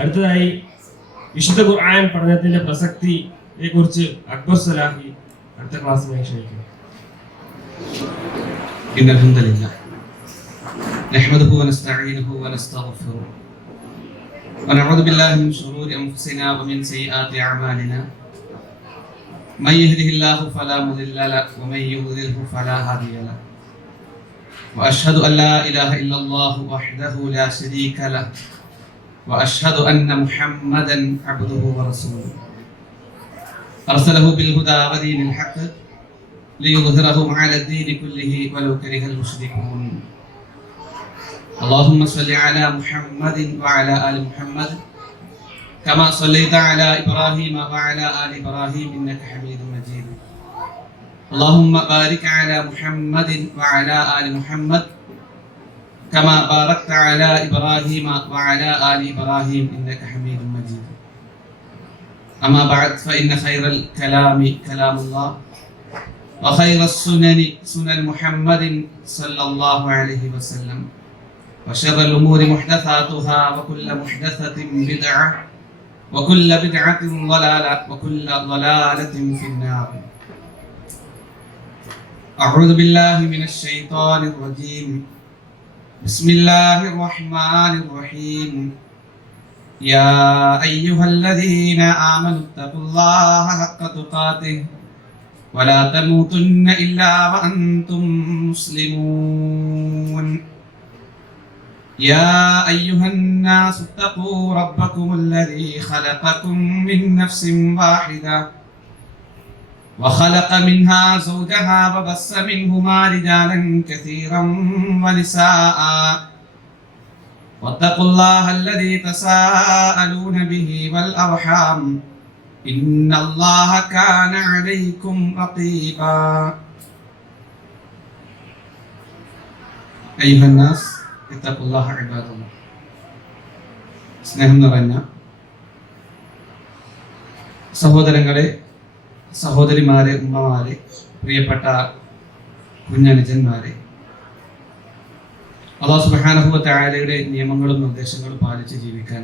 അടുത്തതായി വിശുദ്ധ ഖുർആൻ പഠനത്തിന്റെ പ്രസക്തിയെ കുറിച്ച് അക്ബർ സലാഹി അടുത്ത ക്ലാസ്സിനായി ക്ഷണിക്കുന്നു. ഇന്നൽ ഹംദലില്ലാഹ് നഹ്മദുഹു വനസ്തഈനുഹു വനസ്തഗ്ഫിറുഹു വനഊദു ബില്ലാഹി മിൻ ശുറൂരി അൻഫുസിനാ വമിൻ സയ്യിആതി അഅമാലിനാ മൻ യഹ്ദിഹില്ലാഹു ഫലാ മുദില്ല ലഹു വമൻ യുദ്ലിൽഹു ഫലാ ഹാദിയ ലഹു വഅശ്ഹദു അൻ ലാ ഇലാഹ ഇല്ലല്ലാഹു വഹ്ദഹു ലാ ശരീക ലഹു വഅശ്ഹദു അന്ന മുഹമ്മദൻ അബ്ദുഹു വറസൂലുഹു അർസലഹു ബിൽ ഹുദാ വദീനിൽ ഹഖ് ليظهره على الدين كله ولو كره المشركون اللهم صل على محمد وعلى آل محمد كما صليت على إبراهيم وعلى آل إبراهيم إنك حميد مجيد اللهم بارك على محمد وعلى آل محمد كما باركت على إبراهيم وعلى آل إبراهيم إنك حميد مجيد أما بعد فإن خير الكلام كلام الله وخير السنن سنن محمد صلى الله عليه وسلم وشر الأمور محدثاتها وكل محدثة بدعة وكل بدعة ضلالة وكل ضلالة في النار أعوذ بالله من الشيطان الرجيم بسم الله الرحمن الرحيم يا أيها الذين آمنوا اتقوا الله حق تقاته ولا تموتن إلا وأنتم مسلمون يا أيها الناس اتقوا ربكم الذي خلقكم من نفس واحدة وخلق منها زوجها وبث منهما رجالا كثيرا ونساء واتقوا الله الذي تساءلون به والأرحام إن الله كان عليكم رقيبا أيها الناس اتقوا الله عباد الله സ്നേഹം നിറഞ്ഞ സഹോദരങ്ങളെ, സഹോദരിമാരെ, ഉമ്മമാരെ, പ്രിയപ്പെട്ട കുഞ്ഞനുജന്മാരെ, അല്ലാഹു സുബ്ഹാനഹു വ തആലയുടെ നിയമങ്ങളും നിർദ്ദേശങ്ങളും പാലിച്ച് ജീവിക്കാൻ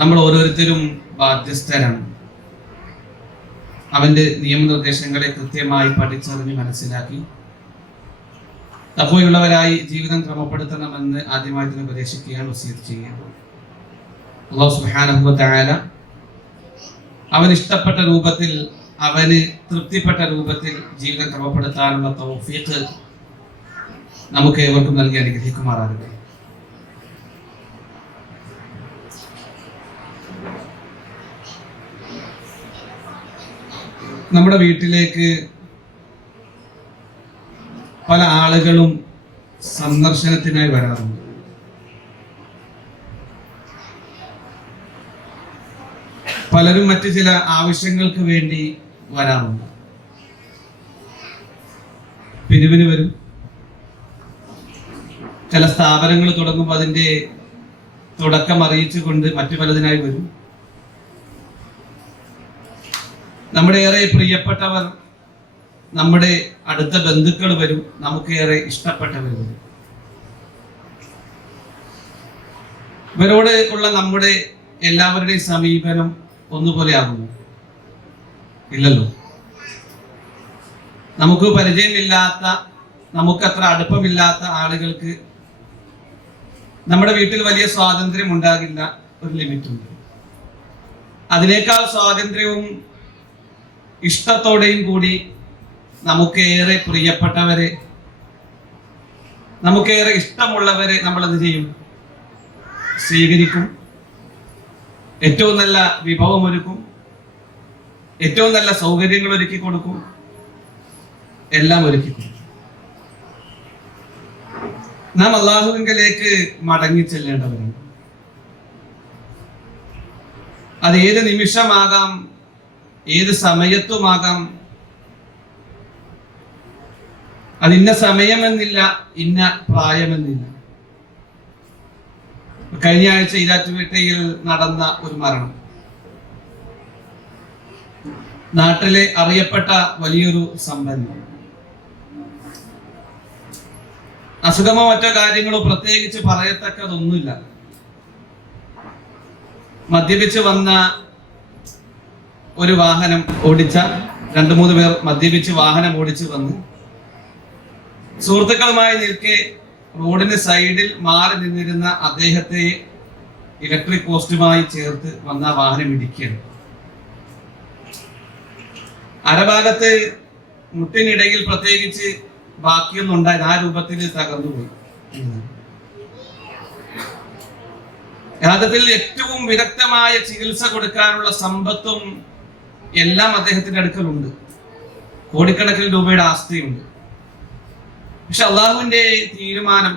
നമ്മൾ ഓരോരുത്തരും ബാധ്യസ്ഥരാണ്. അവന്റെ നിയമനിർദ്ദേശങ്ങളെ കൃത്യമായി പഠിച്ചറിഞ്ഞ് മനസ്സിലാക്കി തഖ്വയുള്ളവരായി ജീവിതം ക്രമപ്പെടുത്തണമെന്ന് ആദ്യമായി തന്നെ ഉപദേശിക്കുകയാണ്, വസിയത്ത് ചെയ്യുക. അല്ലാഹു സുബ്ഹാനഹു വ തആല അവന് ഇഷ്ടപ്പെട്ട രൂപത്തിൽ, അവന് തൃപ്തിപ്പെട്ട രൂപത്തിൽ ജീവിതം ക്രമപ്പെടുത്താനുള്ള തൗഫീഖ് നമുക്ക് ഏവർക്കും നൽകി അനുഗ്രഹിക്കുമാറാകട്ടെ. നമ്മുടെ വീട്ടിലേക്ക് പല ആളുകളും സന്ദർശനത്തിനായി വരാറുണ്ട്. പലരും മറ്റു ചില ആവശ്യങ്ങൾക്ക് വേണ്ടി വരാറുണ്ട്. പിരിവിന് വരും. ചില സ്ഥാപനങ്ങൾ തുടങ്ങുമ്പോൾ അതിൻ്റെ തുടക്കം അറിയിച്ചുകൊണ്ട് മറ്റു പലതിനായി വരും. നമ്മുടെ ഏറെ പ്രിയപ്പെട്ടവർ, നമ്മുടെ അടുത്ത ബന്ധുക്കൾ വരും. നമുക്കേറെ ഇഷ്ടപ്പെട്ടവർ വരും. ഇവരോട് ഉള്ള നമ്മുടെ എല്ലാവരുടെയും സമീപനം ഒന്നുപോലെ ആകുന്നു? ഇല്ലല്ലോ. നമുക്ക് പരിചയമില്ലാത്ത, നമുക്കത്ര അടുപ്പമില്ലാത്ത ആളുകൾക്ക് നമ്മുടെ വീട്ടിൽ വലിയ സ്വാതന്ത്ര്യം ഉണ്ടാകില്ല. ഒരു ലിമിറ്റുണ്ട്. അതിനേക്കാൾ സ്വാതന്ത്ര്യവും ഇഷ്ടത്തോടെയും കൂടി നമുക്കേറെ പ്രിയപ്പെട്ടവരെ, നമുക്കേറെ ഇഷ്ടമുള്ളവരെ നമ്മൾ എന്ത് ചെയ്യും? സ്വീകരിക്കും. ഏറ്റവും നല്ല വിഭവം ഒരുക്കും, ഏറ്റവും നല്ല സൗകര്യങ്ങൾ ഒരുക്കി കൊടുക്കും, എല്ലാം ഒരുക്കി കൊടുക്കും. നാം അല്ലാഹുവിങ്കലേക്ക് മടങ്ങി ചെല്ലേണ്ടവരാണ്. അത് ഏത് നിമിഷമാകാം, ഏത് സമയത്തുമാകാം. അതിന്ന സമയമെന്നില്ല, ഇന്ന പ്രായമെന്നില്ല. കഴിഞ്ഞ ആഴ്ച ഈരാറ്റുപേട്ടയിൽ നടന്ന ഒരു മരണം, നാട്ടിലെ അറിയപ്പെട്ട വലിയൊരു സമ്പന്നം, അസുഖമോ മറ്റോ കാര്യങ്ങളോ പ്രത്യേകിച്ച് പറയത്തക്കതൊന്നുമില്ല. മദ്യപിച്ച് വന്ന ഒരു വാഹനം ഓടിച്ച 2-3 പേർ മദ്യപിച്ച് വാഹനം ഓടിച്ച് വന്ന് സുഹൃത്തുക്കളുമായി നിൽക്കെ റോഡിന് സൈഡിൽ മാറി നിന്നിരുന്ന അദ്ദേഹത്തെ ഇലക്ട്രിക് പോസ്റ്റുമായി ചേർത്ത് വന്ന വാഹനം ഇടിക്കുകയാണ്. അരഭാഗത്ത് മുട്ടിനിടയിൽ പ്രത്യേകിച്ച് ബാക്കിയൊന്നും ഉണ്ടായത് ആ രൂപത്തിൽ തകർന്നുപോയി. യഥാർത്ഥത്തിൽ ഏറ്റവും വിദഗ്ധമായ ചികിത്സ കൊടുക്കാനുള്ള സമ്പത്തും എല്ലാം അദ്ദേഹത്തിന്റെ അടുക്കലുണ്ട്. കോടിക്കണക്കിന് രൂപയുടെ ആസ്തിയുണ്ട്. പക്ഷെ അള്ളാഹുവിന്റെ തീരുമാനം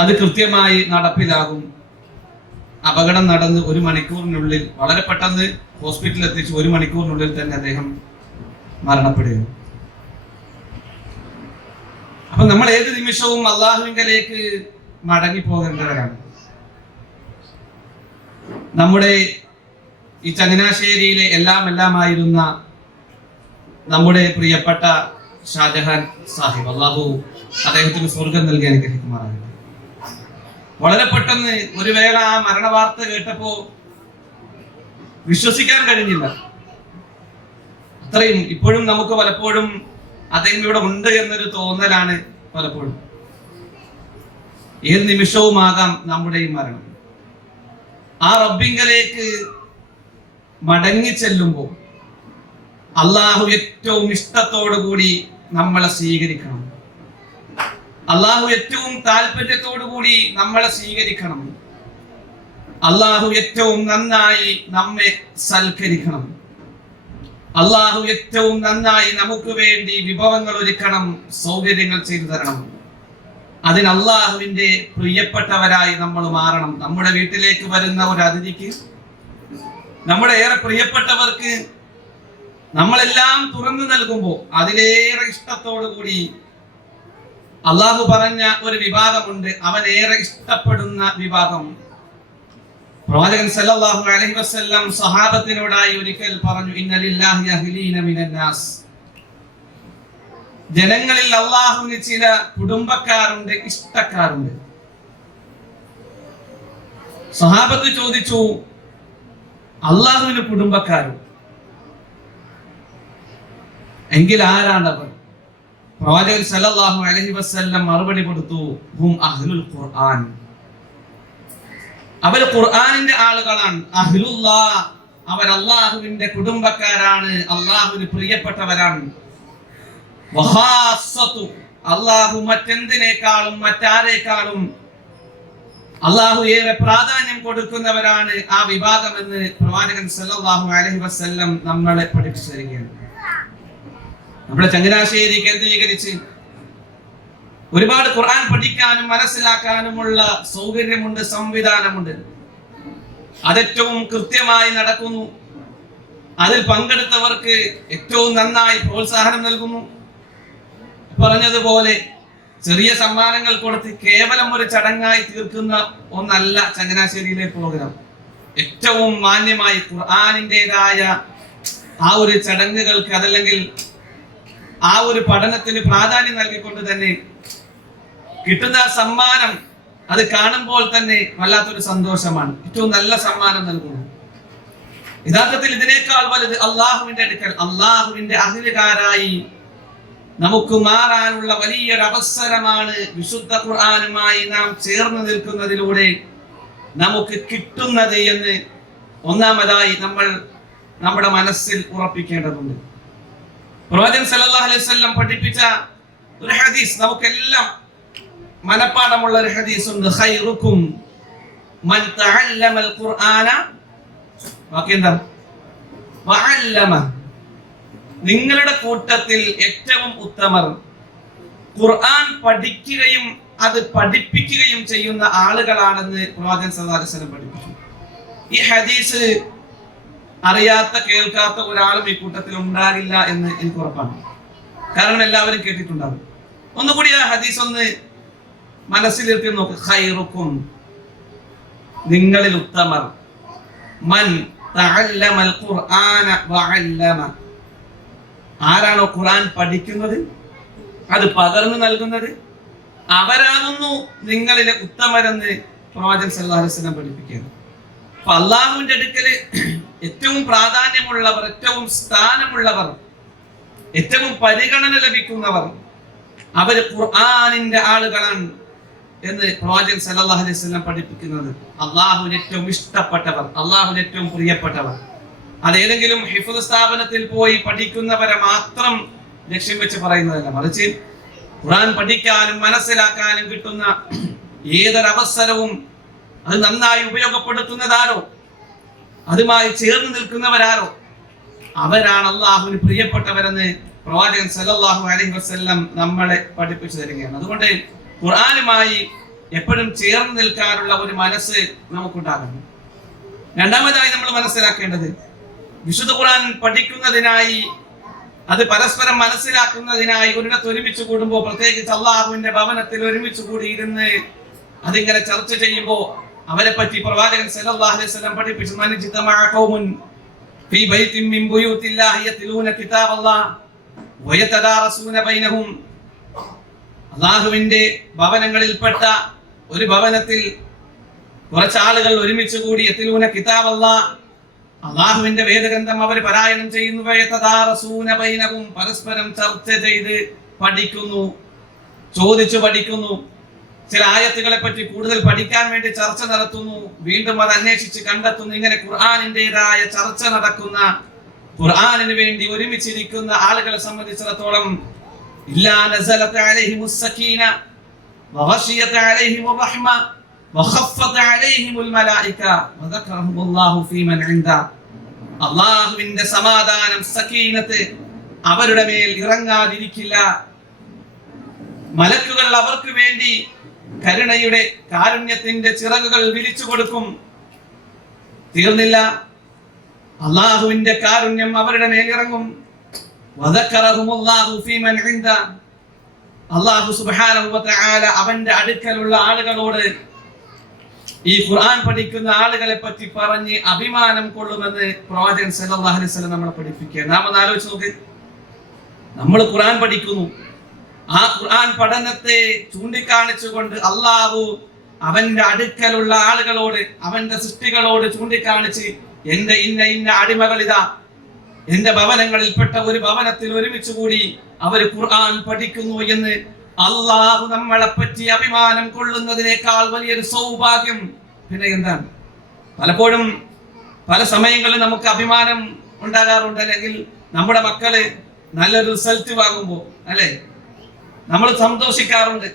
അത് കൃത്യമായി നടപ്പിലാകും. അപകടം നടന്ന് 1 മണിക്കൂറിനുള്ളിൽ വളരെ പെട്ടെന്ന് ഹോസ്പിറ്റലിൽ എത്തിച്ച് 1 മണിക്കൂറിനുള്ളിൽ തന്നെ അദ്ദേഹം മരണപ്പെടുകയും. അപ്പൊ നമ്മൾ ഏത് നിമിഷവും അള്ളാഹുവിങ്കലേക്ക് മടങ്ങിപ്പോകേണ്ടവരാണ്. നമ്മുടെ ഈ ചങ്ങനാശ്ശേരിയിലെ എല്ലാമായിരുന്ന നമ്മുടെ പ്രിയപ്പെട്ട ഷാജഹാൻ സാഹിബ്, അള്ളാഹു അദ്ദേഹത്തിന് സ്വർഗം നൽകി അനുഗ്രഹിക്കുമാറാകട്ടെ. വളരെ പെട്ടെന്ന് ഒരു വേള ആ മരണ വാർത്ത കേട്ടപ്പോ വിശ്വസിക്കാൻ കഴിഞ്ഞില്ല. അത്രയും ഇപ്പോഴും നമുക്ക് പലപ്പോഴും അദ്ദേഹം ഇവിടെ ഉണ്ട് എന്നൊരു തോന്നലാണ് പലപ്പോഴും. ഏത് നിമിഷവുമാകാം നമ്മുടെ ഈ മരണം. ആ റബ്ബിങ്കലേക്ക് മടങ്ങി ചെല്ലുമ്പോൾ അള്ളാഹു ഏറ്റവും ഇഷ്ടത്തോടു കൂടി നമ്മളെ സ്വീകരിക്കണം. അള്ളാഹു ഏറ്റവും താല്പര്യത്തോടു കൂടി നമ്മളെ സ്വീകരിക്കണം. അള്ളാഹു ഏറ്റവും നന്നായി നമ്മെ സൽക്കരിക്കണം. അള്ളാഹു ഏറ്റവും നന്നായി നമുക്ക് വേണ്ടി വിഭവങ്ങൾ ഒരുക്കണം, സൗകര്യങ്ങൾ ചെയ്തു തരണം. അതിന് അള്ളാഹുവിന്റെ പ്രിയപ്പെട്ടവരായി നമ്മൾ മാറണം. നമ്മുടെ വീട്ടിലേക്ക് വരുന്ന ഒരു അതിഥിക്ക്, നമ്മുടെ ഏറെ പ്രിയപ്പെട്ടവർക്ക് നമ്മളെല്ലാം തുറന്നു നൽകുമ്പോൾ അതിലേറെ ഇഷ്ടത്തോടു കൂടി അള്ളാഹു പറഞ്ഞ ഒരു വിഭാഗമുണ്ട്, അവൻ ഏറെ ഇഷ്ടപ്പെടുന്ന വിഭാഗം. പ്രവാചകൻ സല്ലല്ലാഹു അലൈഹി വസല്ലം സഹാബത്തിനോടായി ഒരിക്കൽ പറഞ്ഞു, ഇന്ന ലില്ലാഹി അഹ്ലീന മിനന്നാസ്, ജനങ്ങളിൽ അള്ളാഹുവിന് ചില കുടുംബക്കാരുണ്ട്, ഇഷ്ടക്കാരുണ്ട്. സഹാബത്ത് ചോദിച്ചു, അള്ളാഹുവിന് കുടുംബക്കാരും എങ്കിൽ ആരാണവർ? പ്രവാചകൻ സല്ലല്ലാഹു അലൈഹി വസല്ലം മറുപടി കൊടുത്തു, ഹും അഹ്ലുൽ ഖുർആൻ, അവർ ഖുർആനിന്റെ ആളുകളാണ്. അഹ്ലുല്ലാഹ്, അവർ അള്ളാഹുവിന്റെ കുടുംബക്കാരാണ്, അള്ളാഹുവിന് പ്രിയപ്പെട്ടവരാണ്. വഹാസത്തു, അള്ളാഹു മറ്റെന്തിനേക്കാളും മറ്റാരേക്കാളും അള്ളാഹു ഏറെ പ്രാധാന്യം കൊടുക്കുന്നവരാണ് ആ വിഭാഗം എന്ന് പ്രവാചകൻ സല്ലല്ലാഹു അലൈഹി വസല്ലം നമ്മളെ പഠിപ്പിച്ചു തരികയാണ്. നമ്മുടെ ചങ്ങനാശ്ശേരി കേന്ദ്രീകരിച്ച് ഒരുപാട് ഖുർആൻ പഠിക്കാനും മനസ്സിലാക്കാനുമുള്ള സൗകര്യമുണ്ട്, സംവിധാനമുണ്ട്. അതേറ്റവും കൃത്യമായി നടക്കുന്നു. അതിൽ പങ്കെടുത്തവർക്ക് ഏറ്റവും നന്നായി പ്രോത്സാഹനം നൽകുന്നു. പറഞ്ഞതുപോലെ ചെറിയ സമ്മാനങ്ങൾ കൊടുത്ത് കേവലം ഒരു ചടങ്ങായി തീർക്കുന്ന ഒന്നല്ല ചങ്ങനാശ്ശേരിയിലെ പ്രോഗ്രാം. ഏറ്റവും മാന്യമായി ഖുർആനിൻ്റെതായ ആ ഒരു ചടങ്ങുകൾക്ക്, അതല്ലെങ്കിൽ ആ ഒരു പഠനത്തിന് പ്രാധാന്യം നൽകിക്കൊണ്ട് തന്നെ കിട്ടുന്ന സമ്മാനം അത് കാണുമ്പോൾ തന്നെ വല്ലാത്തൊരു സന്തോഷമാണ്. ഏറ്റവും നല്ല സമ്മാനം നൽകുന്നു. യഥാർത്ഥത്തിൽ ഇതിനേക്കാൾ വലുത് അള്ളാഹുവിന്റെ അടുക്കൽ അള്ളാഹുവിന്റെ അഹ്ലുകാരായി നമുക്ക് മാറാനുള്ള വലിയൊരു അവസരമാണ് വിശുദ്ധ ഖുർആനുമായി നാം ചേർന്ന് നിൽക്കുന്നതിലൂടെ നമുക്ക് കിട്ടുന്നത് എന്ന് ഒന്നാമതായി നമ്മൾ നമ്മുടെ മനസ്സിൽ ഉറപ്പിക്കേണ്ടതുണ്ട്. പ്രവാചകൻ സല്ലല്ലാഹു അലൈഹി വസല്ലം പഠിപ്പിച്ച ഒരു ഹദീസ്, നമുക്കെല്ലാം മനപ്പാഠമുള്ള ഒരു ഹദീസ് ഉണ്ട്. ഖൈറുക്കും മൻ തഅല്ലമൽ ഖുർആന വഅല്ലമ, നിങ്ങളുടെ കൂട്ടത്തിൽ ഏറ്റവും ഉത്തമർ ഖുർആൻ പഠിക്കുകയും അത് പഠിപ്പിക്കുകയും ചെയ്യുന്ന ആളുകളാണെന്ന് പ്രവാചകൻ സല്ലല്ലാഹു അലൈഹി വസല്ലം പഠിപ്പിച്ചു. ഈ ഹദീസ് അറിയാത്ത കേൾക്കാത്ത ഒരാളും ഈ കൂട്ടത്തിൽ ഉണ്ടാകില്ല എന്ന് എനിക്ക് ഉറപ്പാണ്. കാരണം എല്ലാവരും കേട്ടിട്ടുണ്ടാകും. ഒന്നുകൂടി ആ ഹദീസ് ഒന്ന് മനസ്സിലിരുത്തി നോക്ക്. ഖൈറുക്കും, നിങ്ങളിൽ ഉത്തമർ, മൻ തഅല്ലമൽ ഖുർആന വഅല്ലമ, ആരാണോ ഖുർആൻ പഠിക്കുന്നത് അത് പകർന്നു നൽകുന്നത്, അവരാകുന്നു നിങ്ങളിലെ ഉത്തമരെന്ന് പ്രവാചകൻ സല്ലല്ലാഹു അലൈഹി വസല്ലം പഠിപ്പിക്കുകയാണ്. അപ്പൊ അള്ളാഹുവിന്റെ അടുക്കൽ ഏറ്റവും പ്രാധാന്യമുള്ളവർ, ഏറ്റവും സ്ഥാനമുള്ളവർ, ഏറ്റവും പരിഗണന ലഭിക്കുന്നവർ അവര് ഖുർആനിന്റെ ആളുകളാണ് എന്ന് പ്രവാചകൻ സല്ലല്ലാഹു അലൈഹി വസല്ലം പഠിപ്പിക്കുന്നത്. അള്ളാഹുവിന് ഏറ്റവും ഇഷ്ടപ്പെട്ടവർ, അള്ളാഹുവിന് ഏറ്റവും പ്രിയപ്പെട്ടവർ. അതേതെങ്കിലും ഹിഫ്ള് സ്ഥാപനത്തിൽ പോയി പഠിക്കുന്നവരെ മാത്രം ലക്ഷ്യം വെച്ച് പറയുന്നതല്ല, മറിച്ച് ഖുർആൻ പഠിക്കാനും മനസ്സിലാക്കാനും കിട്ടുന്ന ഏതൊരവസരവും അത് നന്നായി ഉപയോഗപ്പെടുത്തുന്നതാരോ, അതുമായി ചേർന്ന് നിൽക്കുന്നവരാരോ അവരാണ് അള്ളാഹുവിന് പ്രിയപ്പെട്ടവരെന്ന് പ്രവാചകൻ സല്ലല്ലാഹു അലൈഹി വസല്ലം നമ്മളെ പഠിപ്പിച്ചു തരികയാണ്. അതുകൊണ്ട് ഖുർആനുമായി എപ്പോഴും ചേർന്ന് നിൽക്കാനുള്ള ഒരു മനസ്സ് നമുക്കുണ്ടാകണം. രണ്ടാമതായി നമ്മൾ മനസ്സിലാക്കേണ്ടത്, വിശുദ്ധ ഖുർആൻ പഠിക്കുന്നതിനായി, അത് പരസ്പരം മനസ്സിലാക്കുന്നതിനായി ഒരിടത്ത് ഒരുമിച്ച് കൂടുമ്പോൾ, പ്രത്യേകിച്ച് അള്ളാഹുവിന്റെ ഭവനത്തിൽ ഒരുമിച്ച് കൂടിയിരുന്ന് അതിങ്ങനെ ചർച്ച ചെയ്യുമ്പോൾ അവരെ പറ്റി പ്രവാചകൻ സല്ലല്ലാഹു അലൈഹി വസല്ലം പഠിപ്പിച്ചു, മനിജ്തമഅ ഖൗമുൻ ഫീ ബൈത്തിൻ മിൻ ബുയൂത്തില്ലാഹി യത്ലൂന കിതാബല്ലാഹ് വയതദാറസൂന ബൈനഹും. അള്ളാഹുവിന്റെ ഭവനങ്ങളിൽപ്പെട്ട ഒരു ഭവനത്തിൽ കുറച്ചാളുകൾ ഒരുമിച്ച് കൂടി യത്ലൂന കിതാബല്ലാഹ്, അള്ളാഹുവിന്റെ വേദഗ്രന്ഥം അവർ പാരായണം ചെയ്യുന്നു, വയതദാറസൂന ബൈനഹും, പരസ്പരം ചർച്ച ചെയ്ത് പഠിക്കുന്നു, ചോദിച്ചു പഠിക്കുന്നു, ചില ആയത്തുകളെ പറ്റി കൂടുതൽ പഠിക്കാൻ വേണ്ടി ചർച്ച നടത്തുന്നു, വീണ്ടും അത് അന്വേഷിച്ച് കണ്ടെത്തുന്നു. ഇങ്ങനെ ഖുർആനിന്റേതായ ചർച്ച നടക്കുന്ന, ഖുർആനിന് വേണ്ടി ഒരുമിച്ചിരിക്കുന്ന ആളുകളെ സംബന്ധിച്ചിടത്തോളം ഇല്ലാ നസലത അലൈഹിമുസ് സകീന വഗശിയത് അലൈഹിമുർ റഹ്മ വഖഫത് അലൈഹിമുൽ മലായിക വദക്കറഹുല്ലാഹു ഫീമൻ ഇൻദ. അല്ലാഹുവിന്റെ സമാധാനം, സകീനത്ത് അവരുടെ മേൽ ഇറങ്ങാതിരിക്കില്ല. മലക്കുകൾ അവർക്ക് വേണ്ടി കരുണയുടെ, കാരുണ്യത്തിന്റെ ചിറകുകൾ വിരിച്ചു കൊടുക്കും. തീർന്നില്ല, അള്ളാഹുവിന്റെ കാരുണ്യം അവരുടെ മേലിറങ്ങും. അള്ളാഹു സുബ്ഹാനഹു വ തആല അവന്റെ അടുക്കലുള്ള ആളുകളോട് ഈ ഖുർആൻ പഠിക്കുന്ന ആളുകളെ പറ്റി പറഞ്ഞ് അഭിമാനം കൊള്ളുമെന്ന് പ്രവാചകൻ സല്ലല്ലാഹു അലൈഹി വസല്ലം നമ്മളെ പഠിപ്പിക്കുക. നാം ഒന്ന് ആലോചിച്ച് നോക്ക്, നമ്മൾ ഖുർആൻ പഠിക്കുന്നു, ആ ഖുർആൻ പഠനത്തെ ചൂണ്ടിക്കാണിച്ചുകൊണ്ട് അള്ളാഹു അവന്റെ അടുക്കലുള്ള ആളുകളോട്, അവന്റെ സൃഷ്ടികളോട് ചൂണ്ടിക്കാണിച്ച്, എന്റെ ഇന്ന ഇന്ന അടിമകളിതാ എന്റെ ഭവനങ്ങളിൽപ്പെട്ട ഒരു ഭവനത്തിൽ ഒരുമിച്ച് കൂടി അവര് ഖുർആൻ പഠിക്കുന്നു എന്ന് അള്ളാഹു നമ്മളെ പറ്റി അഭിമാനം കൊള്ളുന്നതിനേക്കാൾ വലിയൊരു സൗഭാഗ്യം പിന്നെ എന്താണ്? പലപ്പോഴും പല സമയങ്ങളിൽ നമുക്ക് അഭിമാനം ഉണ്ടാകാറുണ്ട്. അല്ലെങ്കിൽ നമ്മുടെ മക്കള് നല്ലൊരു റിസൾട്ട് വാങ്ങുമ്പോൾ അല്ലെ നമ്മൾ സന്തോഷിക്കാറുണ്ട്.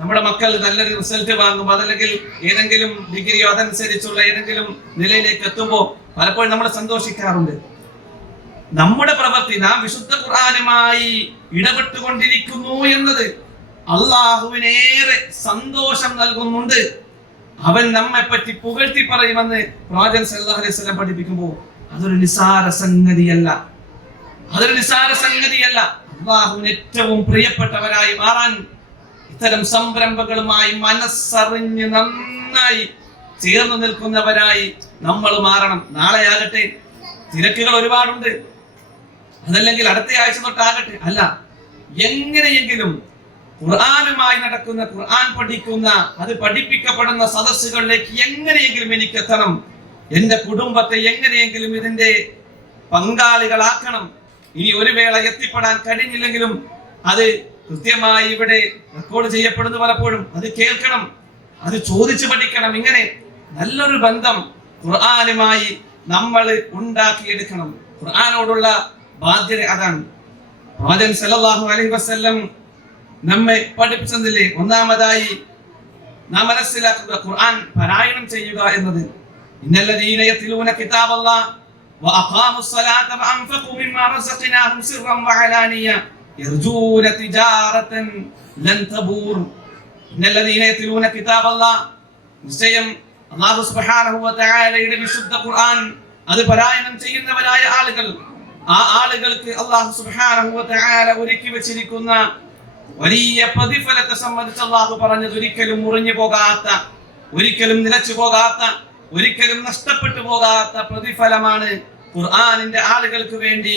നമ്മുടെ മക്കൾ നല്ലൊരു റിസൾട്ട് വാങ്ങുമ്പോൾ, അതല്ലെങ്കിൽ ഏതെങ്കിലും ഡിഗ്രിയോ അതനുസരിച്ചുള്ള ഏതെങ്കിലും നിലയിലേക്ക് എത്തുമ്പോൾ പലപ്പോഴും നമ്മൾ സന്തോഷിക്കാറുണ്ട്. നമ്മുടെ പ്രവൃത്തി, നാം വിശുദ്ധ ഖുർആനുമായി ഇടപെട്ടുകൊണ്ടിരിക്കുന്നു എന്നത് അള്ളാഹുവിനേറെ സന്തോഷം നൽകുന്നുണ്ട്. അവൻ നമ്മെ പറ്റി പുകഴ്ത്തി പറയുമെന്ന് പ്രവാചകൻ സല്ലല്ലാഹു അലൈഹി വസല്ലം പഠിപ്പിക്കുമ്പോൾ അതൊരു നിസാര സംഗതിയല്ല, അതൊരു നിസാര സംഗതിയല്ല. അള്ളാഹുവിന് ഏറ്റവും പ്രിയപ്പെട്ടവരായി മാറാൻ ഇത്തരം സംരംഭങ്ങളുമായി മനസ്സറിഞ്ഞ് നന്നായി ചേർന്ന് നിൽക്കുന്നവരായി നമ്മൾ മാറണം. നാളെ ആകട്ടെ, തിരക്കുകൾ ഒരുപാടുണ്ട്, അതല്ലെങ്കിൽ അടുത്ത ആഴ്ച തൊട്ടാകട്ടെ, അല്ല, എങ്ങനെയെങ്കിലും ഖുർആനുമായി നടക്കുന്ന, ഖുർആൻ പഠിക്കുന്ന, അത് പഠിപ്പിക്കപ്പെടുന്ന സദസ്സുകളിലേക്ക് എങ്ങനെയെങ്കിലും എനിക്ക് എത്തണം. എന്റെ കുടുംബത്തെ എങ്ങനെയെങ്കിലും ഇതിന്റെ പങ്കാളികളാക്കണം. ഇനി ഒരു വേള എത്തിപ്പെടാൻ കഴിഞ്ഞില്ലെങ്കിലും അത് കൃത്യമായി ഇവിടെ റെക്കോർഡ് ചെയ്യപ്പെടുന്നു. പലപ്പോഴും അത് കേൾക്കണം, അത് ചോദിച്ചു പഠിക്കണം. ഇങ്ങനെ നല്ലൊരു ബന്ധം ഖുർആനുമായി നമ്മൾ ഉണ്ടാക്കിയെടുക്കണം. ഖുർആനോടുള്ള ബാധ്യത അതാണ്. പ്രവാചകൻ സല്ലല്ലാഹു അലൈഹി വസല്ലം നമ്മെ പഠിപ്പിച്ചതില്ലേ, ഒന്നാമതായി നാം മനസ്സിലാക്കുക, ഖുർആൻ പാരായണം ചെയ്യുക എന്നത്. ഇന്നല്ലദീന യത്ലൂന കിതാബല്ലാഹ് വഅഖാമുസ് സ്വലാത വഅൻഫഖൂ മിമ്മാ റസഖ്നാഹും സിർറൻ വഅലാനിയ യർജൂന തിജാറതൻ ലൻ തബൂർ. ഇന്നല്ലദീന യത്ലൂന കിതാബല്ലാഹ്, നിശ്ചയം അല്ലാഹു സുബ്ഹാനഹു വ തആലയുടെ വിശുദ്ധ ഖുർആൻ അത് പാരായണം ചെയ്യുന്നവരായ ആളുകൾ, ആ ആളുകൾക്ക് അല്ലാഹു സുബ്ഹാനഹു വ തആല ഒരുക്കി വെച്ചിരിക്കുന്ന വലിയ പ്രതിഫലത്തെ സംബന്ധിച്ച് അല്ലാഹു പറഞ്ഞത് ഒരിക്കലും മുറിഞ്ഞു പോകാത്ത, ഒരിക്കലും നിലച്ചു പോകാത്ത, ഒരിക്കലും നഷ്ടപ്പെട്ടു പോകാത്ത പ്രതിഫലമാണ് ഖുർആനിന്റെ ആളുകൾക്ക് വേണ്ടി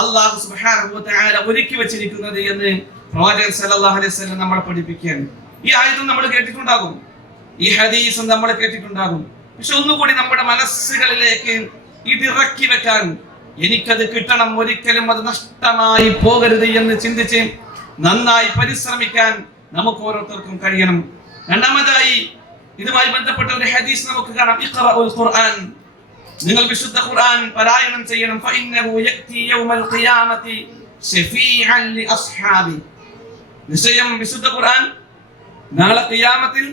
അല്ലാഹു സുബ്ഹാനഹു വ തആല ഒരുക്കി വെച്ചിരിക്കുന്നത് എന്ന് പ്രവാചകൻ സല്ലല്ലാഹു അലൈഹി വസല്ലം നമ്മളെ പഠിപ്പിക്കുകയാണ്. ഈ ആയത്ത് നമ്മൾ കേട്ടിട്ടുണ്ടാകും. ഈ ഹദീസ് നമ്മൾ കേട്ടിട്ടുണ്ടാകും. പക്ഷെ ഒന്നുകൂടി നമ്മുടെ മനസ്സുകളിലേക്ക് ഇതിറക്കി വെക്കാൻ, എനിക്കത് കിട്ടണം, ഒരിക്കലും അത് നഷ്ടമായി പോകരുത് എന്ന് ചിന്തിച്ച് നന്നായി പരിശ്രമിക്കാൻ നമുക്ക് ഓരോരുത്തർക്കും കഴിയണം. രണ്ടാമതായി ഇതുമായി ബന്ധപ്പെട്ട ഒരു ഹദീസ് നമുക്ക് കാണാം. ഇഖ്റഉൽ ഖുർആൻ, നിങ്ങൾ വിശുദ്ധ ഖുർആൻ പാരായണം ചെയ്യണം. ഫഇന്നഹു യഅതി യൗമൽ ഖിയാമത്തി ശഫീഅൻ ലി അസ്ഹാബി, നിശ്ചയം വിശുദ്ധ ഖുർആൻ നാളെ ഖിയാമത്തിൽ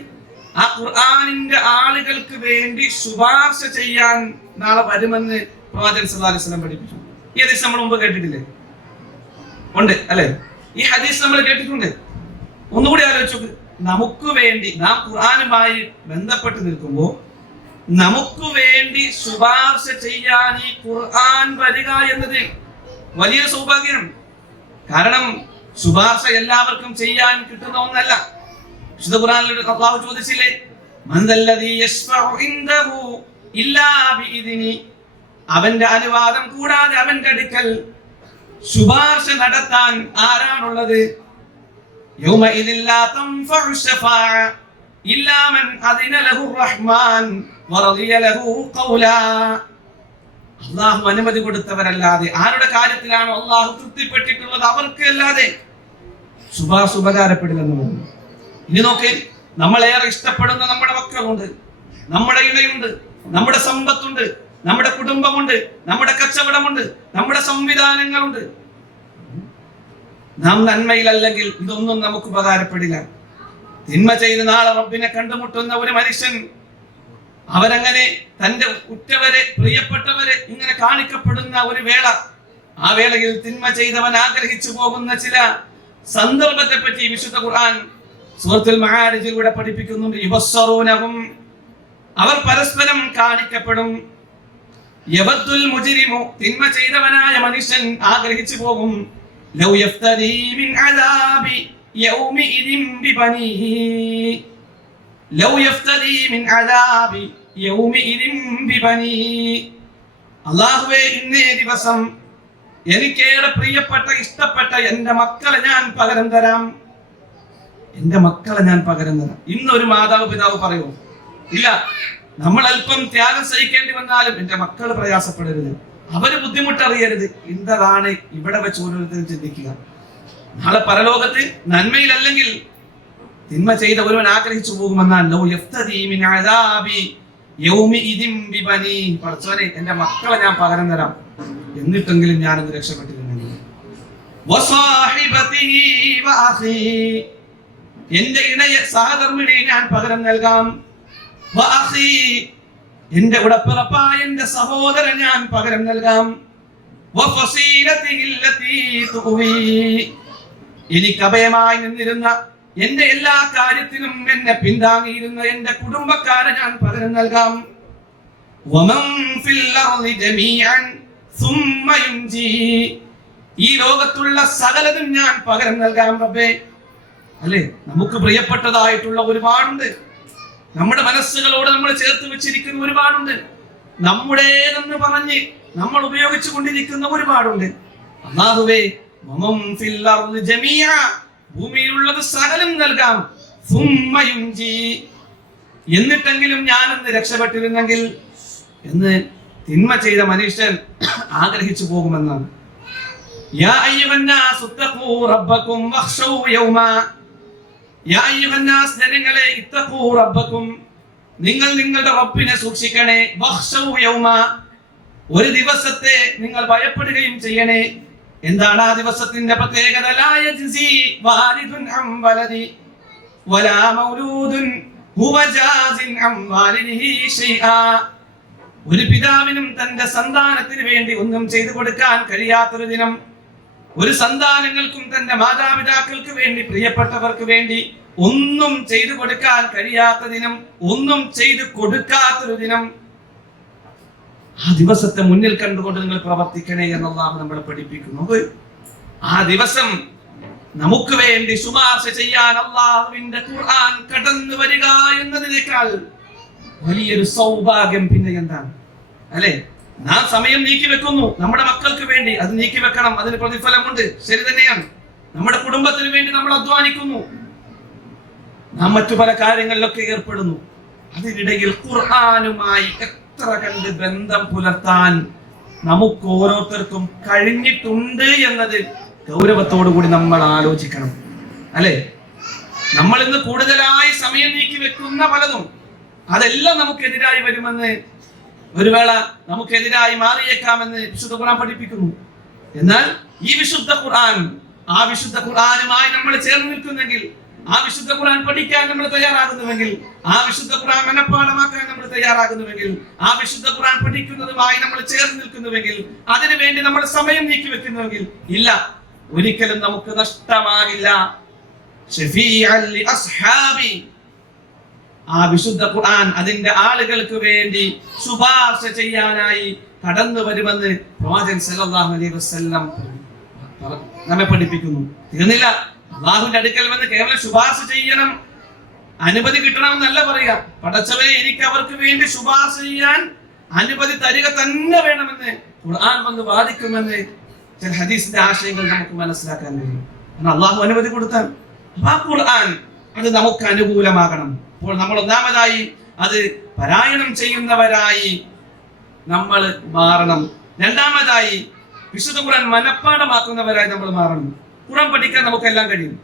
ആ ഖുർആനിന്റെ ആളുകൾക്ക് വേണ്ടി ശുപാർശ ചെയ്യാൻ നാളെ വരുമെന്ന് പ്രവാചകൻ സല്ലല്ലാഹു അലൈഹി വസല്ലം പഠിപ്പിച്ചു. ഈ ഹദീസ് നമ്മൾ മുമ്പ് കേട്ടിട്ടില്ലേ? ഉണ്ട് അല്ലെ? ഈ ഹദീസ് നമ്മൾ കേട്ടിട്ടുണ്ട്. ഒന്നുകൂടി ആലോചിച്ചു, നമുക്ക് വേണ്ടി നാം ഖുർആനുമായി ബന്ധപ്പെട്ട് നിൽക്കുമ്പോൾ നമുക്ക് വേണ്ടി ശുപാർശ ചെയ്യാൻ ഈ ഖുർആൻ വരിക എന്നത് വലിയ സൗഭാഗ്യമാണ്. കാരണം ശുപാർശ എല്ലാവർക്കും ചെയ്യാൻ കിട്ടുന്ന ഒന്നല്ല. വിശുദ്ധ ഖുർആനിൽ അല്ലാഹു ചോദിച്ചില്ലേ, മൻദല്ലദീ യശ്ഫഉ ഇൻദഹു ഇല്ലാ ബിഇദ്നി, അവന്റെ അനുവാദം കൂടാതെ അവന്റെ അടുക്കൽ ശുപാർശ നടത്താൻ ആരാണുള്ളത്? യൗമഇദിൻ ലാ തൻഫഉ ശഫാഅ ഇല്ലാ മൻ അദിന ലഹു റഹ്മാൻ വറദിയ ലഹു ഖൗലാ. അല്ലാഹു അനുമതി കൊടുത്തവരല്ലാതെ, ആരുടെ കാര്യത്തിലാണോ അല്ലാഹു തൃപ്തിപ്പെട്ടിട്ടുള്ളത് അവർക്ക് അല്ലാതെ ശുപാർശ ഉപകാരപ്പെടില്ലെന്ന് പറഞ്ഞു. ഇനി നോക്ക്, നമ്മളേറെ ഇഷ്ടപ്പെടുന്ന നമ്മുടെ മക്കളുണ്ട്, നമ്മുടെ ഇണയുണ്ട്, നമ്മുടെ സമ്പത്തുണ്ട്, നമ്മുടെ കുടുംബമുണ്ട്, നമ്മുടെ കച്ചവടമുണ്ട്, നമ്മുടെ സംവിധാനങ്ങളുണ്ട്. നാം നന്മയിലല്ലെങ്കിൽ ഇതൊന്നും നമുക്ക് ഉപകാരപ്പെടില്ല. തിന്മ ചെയ്ത് നാളെ റബ്ബിനെ കണ്ടുമുട്ടുന്ന ഒരു മനുഷ്യൻ, അവരങ്ങനെ തന്റെ ഉറ്റവരെ, പ്രിയപ്പെട്ടവരെ ഇങ്ങനെ കാണിക്കപ്പെടുന്ന ഒരു വേള, ആ വേളയിൽ തിന്മ ചെയ്തവൻ ആഗ്രഹിച്ചു പോകുന്ന ചില സന്ദർഭത്തെ പറ്റി വിശുദ്ധ ഖുർആൻ സൂറത്തുൽ മആരിജിലൂടെ പഠിപ്പിക്കുന്നുണ്ട്. യുബസ്സറൂനഹും, അവർ പരസ്പരം കാണിക്കപ്പെടും. യവദ്ദുൽ മുജ്രിമു, തിന്മ ചെയ്തവനായ മനുഷ്യൻ ആഗ്രഹിച്ചു പോകും. ലൗ യഫ്തദീ മിൻ അദാബി യൗമിഇദിൻ ബിബനീഹി, ലൗ യഫ്തദീ മിൻ അദാബി യൗമിഇദിൻ ബിബനീഹി. അല്ലാഹുവേ, ഇന്നേ ദിവസം എനിക്കേറെ പ്രിയപ്പെട്ട ഇഷ്ടപ്പെട്ട എന്റെ മക്കളെ ഞാൻ പകരം തരാം, എന്റെ മക്കളെ ഞാൻ പകരം തരാം. ഇന്നൊരു മാതാവ് പിതാവ് പറയൂ? ഇല്ല. നമ്മൾ അല്പം ത്യാഗം സഹിക്കേണ്ടി വന്നാലും എന്റെ മക്കൾ പ്രയാസപ്പെടരുത്, അവര് ബുദ്ധിമുട്ടറിയരുത്. ഇന്നതാണ് ഇവിടെ വെച്ച് ഓരോരുത്തരും ചിന്തിക്കുക. നാളെ പരലോകത്ത് നന്മയിലല്ലെങ്കിൽ തിന്മ ചെയ്ത ഒരുവൻ ആഗ്രഹിച്ചു പോകുമെന്നാൽ ലൗ യഫ്തദീ മിൻ അദാബി യൗമിഇദിൻ ബിബനീ, പടച്ചോനെ എന്റെ മക്കളെ ഞാൻ പകരം തരാം, എന്നിട്ടെങ്കിലും ഞാനത് രക്ഷപ്പെട്ടിരുന്നെങ്കിൽ. വസാഹിബതിഹി വഅഖീ, എന്റെ ഇണയെ സഹധർമ്മിണിയെ ഞാൻ പകരം നൽകാം. വഅഖീ, എന്റെ ഉടപ്പിറപ്പായ എന്റെ സഹോദരൻ ഞാൻ പകരം നൽകാം. വഫസീലതിഹി അല്ലതീ തുവീ, എനിക്ക് അഭയമായി നിന്നിരുന്ന, എന്റെ എല്ലാ കാര്യത്തിനും എന്നെ പിന്താങ്ങിയിരുന്ന എന്റെ കുടുംബക്കാരെ ഞാൻ പകരം നൽകാം. വമൻ ഫിൽ അർളി ജമീഅൻ സുമ്മ യുൻജി, ഈ ലോകത്തുള്ള സകലതും ഞാൻ പകരം നൽകാം റബ്ബേ. അല്ലേ, നമുക്ക് പ്രിയപ്പെട്ടതായിട്ടുള്ള ഒരുപാടുണ്ട്, നമ്മുടെ മനസ്സുകളോട് നമ്മൾ ചേർത്ത് വെച്ചിരിക്കുന്ന ഒരുപാടുണ്ട്, നമ്മുടേതെന്ന് പറഞ്ഞ് നമ്മൾ ഉപയോഗിച്ചു കൊണ്ടിരിക്കുന്ന ഒരുപാടുണ്ട്. അല്ലാഹുവേ, വമൻ ഫിൽ അർളി ജമീഅ, ഭൂമിയിലുള്ളത് സകലം നൽകാം. സുമ്മ യുൻജി, എന്നിട്ടെങ്കിലും ഞാനെന്ന് രക്ഷപ്പെട്ടിരുന്നെങ്കിൽ എന്ന് തിന്മ ചെയ്ത മനുഷ്യൻ ആഗ്രഹിച്ചു പോകുമെന്നാണ്. യാ അയ്യുഹന്നാസ് ഇത്തഖൂ റബ്ബക്കും വഖ്ശൂ യൗമാ, യാ അയ്യുഹന്നാസ്, ജനങ്ങളെ, ഇത്തഖൂ റബ്ബക്കും, നിങ്ങൾ നിങ്ങളുടെ റബ്ബിനെ സൂക്ഷിക്കണേ. വഖ്ശൂ യൗമാ, ഒരു ദിവസത്തെ നിങ്ങൾ ഭയപ്പെടുകയും ചെയ്യണേ. എന്താണ് ആ ദിവസത്തിന്റെ പ്രത്യേകത? ലാ യജ്സി വാലിദുൻ അൻ വലദി വലാ മൗലൂദുൻ ഹുവ ജാസിൻ അൻ വാലിദിഹി ശൈആ, ഒരു പിതാവിനും തന്റെ സന്താനത്തിന് വേണ്ടി ഒന്നും ചെയ്തു കൊടുക്കാൻ കഴിയാത്തൊരു ദിനം, ഒരു സന്താനങ്ങൾക്കും തന്റെ മാതാപിതാക്കൾക്ക് വേണ്ടി, പ്രിയപ്പെട്ടവർക്ക് വേണ്ടി ഒന്നും ചെയ്തു കൊടുക്കാൻ കഴിയാത്ത ദിനം, ഒന്നും ചെയ്തു കൊടുക്കാത്തൊരു ദിനം. ആ ദിവസത്തെ മുന്നിൽ കണ്ടുകൊണ്ട് നിങ്ങൾ പ്രവർത്തിക്കണേ എന്ന് അല്ലാഹു നമ്മളെ പഠിപ്പിക്കുന്നു. ആ ദിവസം നമുക്ക് വേണ്ടി ശുപാർശ ചെയ്യാൻ അല്ലാഹുവിന്റെ ഖുർആൻ കടന്നു വരിക എന്നതിനേക്കാൾ വലിയൊരു സൗഭാഗ്യം പിന്നെ എന്താണ്? അല്ലെ, നാം സമയം നീക്കി വെക്കുന്നു നമ്മുടെ മക്കൾക്ക് വേണ്ടി, അത് നീക്കി വെക്കണം, അതിന് പ്രതിഫലമുണ്ട്, ശരി തന്നെയാണ്. നമ്മുടെ കുടുംബത്തിന് വേണ്ടി നമ്മൾ അധ്വാനിക്കുന്നു, നാം മറ്റു പല കാര്യങ്ങളിലൊക്കെ ഏർപ്പെടുന്നു. അതിനിടയിൽ ഖുർആനുമായി എത്ര കണ്ട് ബന്ധം പുലർത്താൻ നമുക്ക് ഓരോരുത്തർക്കും കഴിഞ്ഞിട്ടുണ്ട് എന്നത് ഗൗരവത്തോടു കൂടി നമ്മൾ ആലോചിക്കണം. അല്ലെ, നമ്മൾ ഇന്ന് കൂടുതലായി സമയം നീക്കി വെക്കുന്ന പലതും അതെല്ലാം നമുക്കെതിരായി വരുമെന്ന്, ഒരു വേള നമുക്കെതിരായി മാറിയേക്കാമെന്ന് വിശുദ്ധ ഖുർആൻ പഠിപ്പിക്കുന്നു. എന്നാൽ ഈ വിശുദ്ധ ഖുർആൻ, ആ വിശുദ്ധ ഖുർആനുമായി നമ്മൾ ചേർന്ന് നിൽക്കുന്നെങ്കിൽ, ആ വിശുദ്ധ ഖുർആൻ പഠിക്കാൻ നമ്മൾ തയ്യാറാകുന്നുവെങ്കിൽ, ആ വിശുദ്ധ ഖുർആൻ മനഃപ്പാഠമാക്കാൻ നമ്മൾ തയ്യാറാകുന്നുവെങ്കിൽ, ആ വിശുദ്ധ ഖുർആൻ പഠിക്കുന്നതുമായി നമ്മൾ ചേർന്ന് നിൽക്കുന്നുവെങ്കിൽ, അതിനു വേണ്ടി നമ്മൾ സമയം നീക്കി വെക്കുന്നുവെങ്കിൽ, ഇല്ല, ഒരിക്കലും നമുക്ക് നഷ്ടമാകില്ല. ആ വിശുദ്ധ ഖുർആൻ അതിന്റെ ആളുകൾക്ക് വേണ്ടി ശുപാർശ ചെയ്യാനായി കടന്നു വരുമെന്ന് പ്രവാചകൻ സല്ലല്ലാഹു അലൈഹി വസല്ലം നമ്മെ പഠിപ്പിക്കുന്നു. തീർന്നില്ല, അല്ലാഹുവിന്റെ അടുക്കൽ വന്ന് കേവലം ശുപാർശ ചെയ്യണം, അനുമതി കിട്ടണമെന്നല്ല പറയാ. പടച്ചവനെ, എനിക്ക് അവർക്ക് വേണ്ടി ശുപാർശ ചെയ്യാൻ അനുമതി തരിക തന്നെ വേണമെന്ന് ഖുർആൻ വന്ന് വാദിക്കുമെന്ന് ചില ഹദീസിന്റെ ആശയങ്ങൾ നമുക്ക് മനസ്സിലാക്കാൻ കഴിയും. അല്ലാഹു അനുമതി കൊടുത്താൽ ആ ഖുർആൻ അത് നമുക്ക് അനുകൂലമാകണം. അപ്പോൾ നമ്മൾ ഒന്നാമതായി അത് പാരായണം ചെയ്യുന്നവരായി നമ്മൾ മാറണം. രണ്ടാമതായി വിശുദ്ധ ഖുർആൻ മനഃപ്പാഠമാക്കുന്നവരായി നമ്മൾ മാറണം. ഖുർആൻ പഠിക്കാൻ നമുക്കെല്ലാം കഴിയും.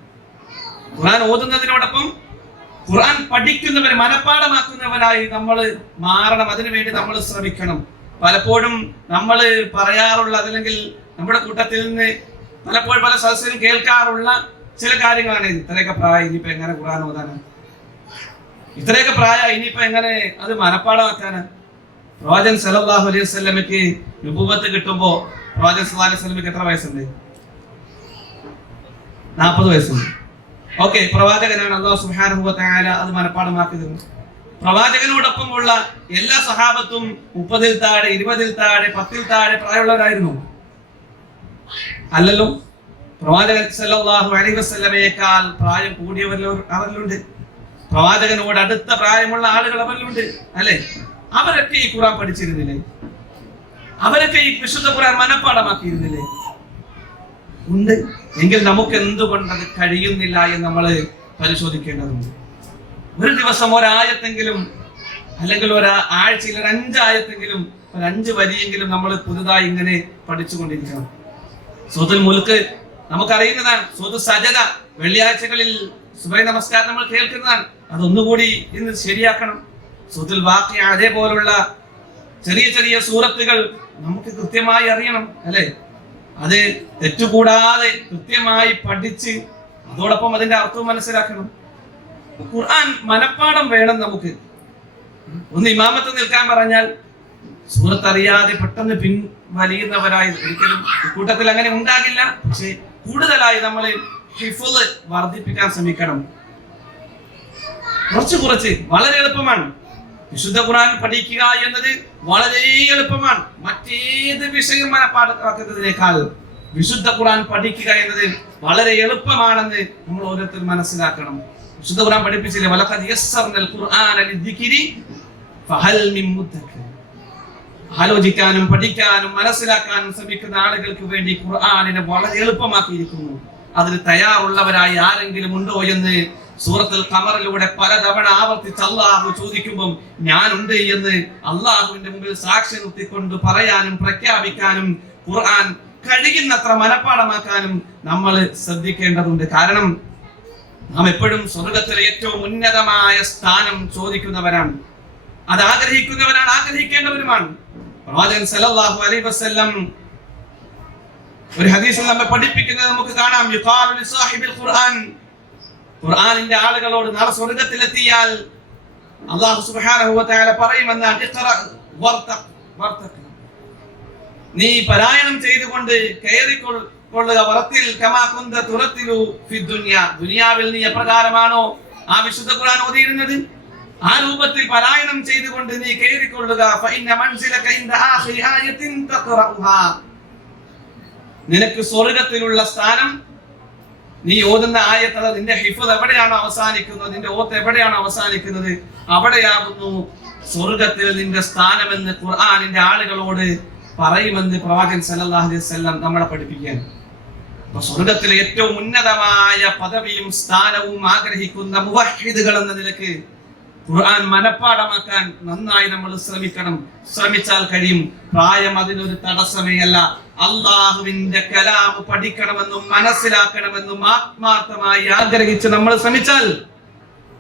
ഖുർആൻ ഓതുന്നതിനോടൊപ്പം ഖുർആൻ പഠിക്കുന്നവർ, മനഃപ്പാഠമാക്കുന്നവരായി നമ്മൾ മാറണം. അതിനുവേണ്ടി നമ്മൾ ശ്രമിക്കണം. പലപ്പോഴും നമ്മൾ പറയാറുള്ള, അല്ലെങ്കിൽ നമ്മുടെ കൂട്ടത്തിൽ നിന്ന് പലപ്പോഴും പല സദസ്സിലും കേൾക്കാറുള്ള ചില കാര്യങ്ങളാണ്, ഇത്രയൊക്കെ പ്രായം ഇനിയിപ്പോ എങ്ങനെ ഖുർആൻ ഓതാനാണ്, ഇത്രയൊക്കെ പ്രായം ഇനിയിപ്പോ എങ്ങനെ അത് മനഃപ്പാഠമാക്കാന്. പ്രവാചകൻ സല്ലല്ലാഹു അലൈഹി വസല്ലമയ്ക്ക് നുബുവത്ത് കിട്ടുമ്പോ പ്രവാചകൻ സല്ലല്ലാഹു അലൈഹി വസല്ലമയ്ക്ക് എത്ര വയസ്സുണ്ട്? 40 വയസ്സുണ്ട്. ഓക്കെ, പ്രവാചകനാണ്. അല്ലാഹു സുബ്ഹാനഹു വ തആല അത് മനഃപ്പാഠമാക്കി തന്നു. പ്രവാചകനോടൊപ്പമുള്ള എല്ലാ സഹാബത്തും 30-ൽ താഴെ, 20-ൽ താഴെ, 10-ൽ താഴെ പ്രായമുള്ളവരായിരുന്നു? അല്ലല്ലോ. പ്രവാചകൻ സല്ലല്ലാഹു അലൈഹി വസല്ലമയേക്കാൾ പ്രായം കൂടിയവരിലുണ്ട്. പ്രവാചകനോട് അടുത്ത പ്രായമുള്ള ആളുകൾ അവരിലുണ്ട്, അല്ലെ? അവരൊക്കെ ഈ ഖുർആൻ പഠിച്ചിരുന്നില്ലേ? അവരൊക്കെ ഈ വിശുദ്ധ ഖുർആൻ മനഃപ്പാഠമാക്കിയിരുന്നില്ലേ? ഉണ്ട്. എങ്കിൽ നമുക്ക് എന്തുകൊണ്ടത് കഴിയുന്നില്ല എന്ന് നമ്മൾ പരിശോധിക്കേണ്ടതുണ്ട്. ഒരു ദിവസം ഒരായത്തെങ്കിലും, അല്ലെങ്കിൽ ഒരാഴ്ചയിൽ 5 ആയത്തെങ്കിലും, 5 വരിയെങ്കിലും നമ്മൾ പുതുതായി ഇങ്ങനെ പഠിച്ചുകൊണ്ടിരിക്കണം. സൂറത്തുൽ മുൽക്ക് നമുക്കറിയുന്നതാണ്. സൂറത്തുൽ സജദ വെള്ളിയാഴ്ചകളിൽ സുബഹി നമസ്കാരം നമ്മൾ കേൾക്കുന്നതാണ്. അതൊന്നുകൂടി ഇന്ന് ശരിയാക്കണം. സൂറത്തുൽ വാഖിഅ അതേപോലുള്ള ചെറിയ ചെറിയ സൂറത്തുകൾ നമുക്ക് കൃത്യമായി അറിയണം, അല്ലെ? അത് തെറ്റുകൂടാതെ കൃത്യമായി പഠിച്ച് അതോടൊപ്പം അതിന്റെ അർത്ഥവും മനസ്സിലാക്കണം. ഖുർആൻ മനഃപ്പാഠം വേണം നമുക്ക്. ഒന്ന് ഇമാമത്ത് നിൽക്കാൻ പറഞ്ഞാൽ സൂറത്ത് അറിയാതെ പെട്ടെന്ന് പിൻവലിയുന്നവരായി ഒരിക്കലും കൂട്ടത്തിൽ അങ്ങനെ ഉണ്ടാകില്ല. പക്ഷെ കൂടുതലായി നമ്മൾ ഹിഫ്ള് വർദ്ധിപ്പിക്കാൻ ശ്രമിക്കണം. കുറച്ച് വളരെ എളുപ്പമാണ്. വിശുദ്ധ ഖുർആൻ പഠിക്കുക എന്നത് വളരെ എളുപ്പമാണ്. മറ്റേത് വിഷയം മനഃപ്പാഠമാക്കുന്നതിനേക്കാൾ വിശുദ്ധ ഖുർആൻ പഠിക്കുക എന്നത് വളരെ എളുപ്പമാണെന്ന് നമ്മൾ ഓരോരുത്തരും മനസ്സിലാക്കണം. വിശുദ്ധ ഖുർആൻ പഠിപ്പിച്ചില്ലേ, വലഖദ് യസ്സർനൽ ഖുർആന ലിദ്ദിക്രി ഫഹൽ മിൻ മുദ്ദക്കിർ. ആലോചിക്കാനും പഠിക്കാനും മനസ്സിലാക്കാനും ശ്രമിക്കുന്ന ആളുകൾക്ക് വേണ്ടി ഖുർആനിനെ വളരെ എളുപ്പമാക്കിയിരിക്കുന്നു. അതിന് തയ്യാറുള്ളവരായി ആരെങ്കിലും ഉണ്ടോ എന്ന് സൂറത്തുൽ ഖമറിലൂടെ പലതവണ ആവർത്തിച്ച് അള്ളാഹു ചോദിക്കുമ്പോൾ ഞാനുണ്ട് എന്ന് അള്ളാഹുവിന്റെ മുമ്പിൽ സാക്ഷി നിർത്തിക്കൊണ്ട് പറയാനും പ്രഖ്യാപിക്കാനും ഖുർആൻ കഴിയുന്നത്ര മനഃപ്പാഠമാക്കാനും നമ്മൾ ശ്രദ്ധിക്കേണ്ടതുണ്ട്. കാരണം നാം എപ്പോഴും സ്വർഗത്തിലെ ഏറ്റവും ഉന്നതമായ സ്ഥാനം ചോദിക്കുന്നവരാണ്, അത് ആഗ്രഹിക്കുന്നവരാണ്, ആഗ്രഹിക്കേണ്ടവരുമാണ്. പ്രവാചകൻ സല്ലല്ലാഹു അലൈഹി വസല്ലം ഒരു ഹദീസിൽ നമ്മെ പഠിപ്പിക്കുന്നത് നമുക്ക് കാണാം. യുഖാലു ലിസാഹിബിൽ ഖുർആൻ, ഖുർആനിന്റെ ആളുകളോട് നാളെ സ്വർഗ്ഗത്തിലെത്തിയാൽ അല്ലാഹു സുബ്ഹാനഹു വ തആല പറയുമെന്നാണ്, ഇഖ്റ വർതഖ്, നീ പാരായണം ചെയ്തുകൊണ്ട് കയറിക്കൊള്ളുക, വറത്തിൽ കമാ കുന്ത തുറത്തിലു ഫി ദുനിയ, ദുനിയാവിൽ നീ എപ്രകാരമാണോ ആ വിശുദ്ധ ഖുർആൻ ഓതിയിരുന്നത് ആ രൂപത്തിൽ പാരായണം ചെയ്തുകൊണ്ട് നീ കയറിക്കൊള്ളുക. ഫഇന്ന മൻസിലക ഇൻദ ആഖിരി ആയത്തിൻ തഖറഉഹാ, നിനക്ക് സ്വർഗ്ഗത്തിലുള്ള സ്ഥാനം നീ ഓതുന്ന ആയത്ത്, നിന്റെ ഹിഫ്ള് എവിടെയാണോ അവസാനിക്കുന്നത്, നിന്റെ ഓത്ത് എവിടെയാണോ അവസാനിക്കുന്നത്, അവിടെയാകുന്നു സ്വർഗ്ഗത്തിൽ നിന്റെ സ്ഥാനമെന്ന് ഖുർആനിന്റെ ആളുകളോട് പറയുമെന്ന് പ്രവാചകൻ സല്ലല്ലാഹു അലൈഹി വസല്ലം നമ്മളെ പഠിപ്പിക്കുകയാണ്. അപ്പൊ സ്വർഗ്ഗത്തിലെ ഏറ്റവും ഉന്നതമായ പദവിയും സ്ഥാനവും ആഗ്രഹിക്കുന്ന മുവഹ്ഹിദുകൾ എന്ന നിലയ്ക്ക് ഖുർആൻ മനഃപ്പാഠമാക്കാൻ നന്നായി നമ്മൾ ശ്രമിച്ചാൽ കഴിയും. പ്രായം അതിനൊരു തടസ്സമേ അല്ല. അള്ളാഹുവിന്റെ കലാം പഠിക്കണമെന്നും മനസ്സിലാക്കണമെന്നും ആത്മാർത്ഥമായി ആഗ്രഹിച്ച് നമ്മൾ ശ്രമിച്ചാൽ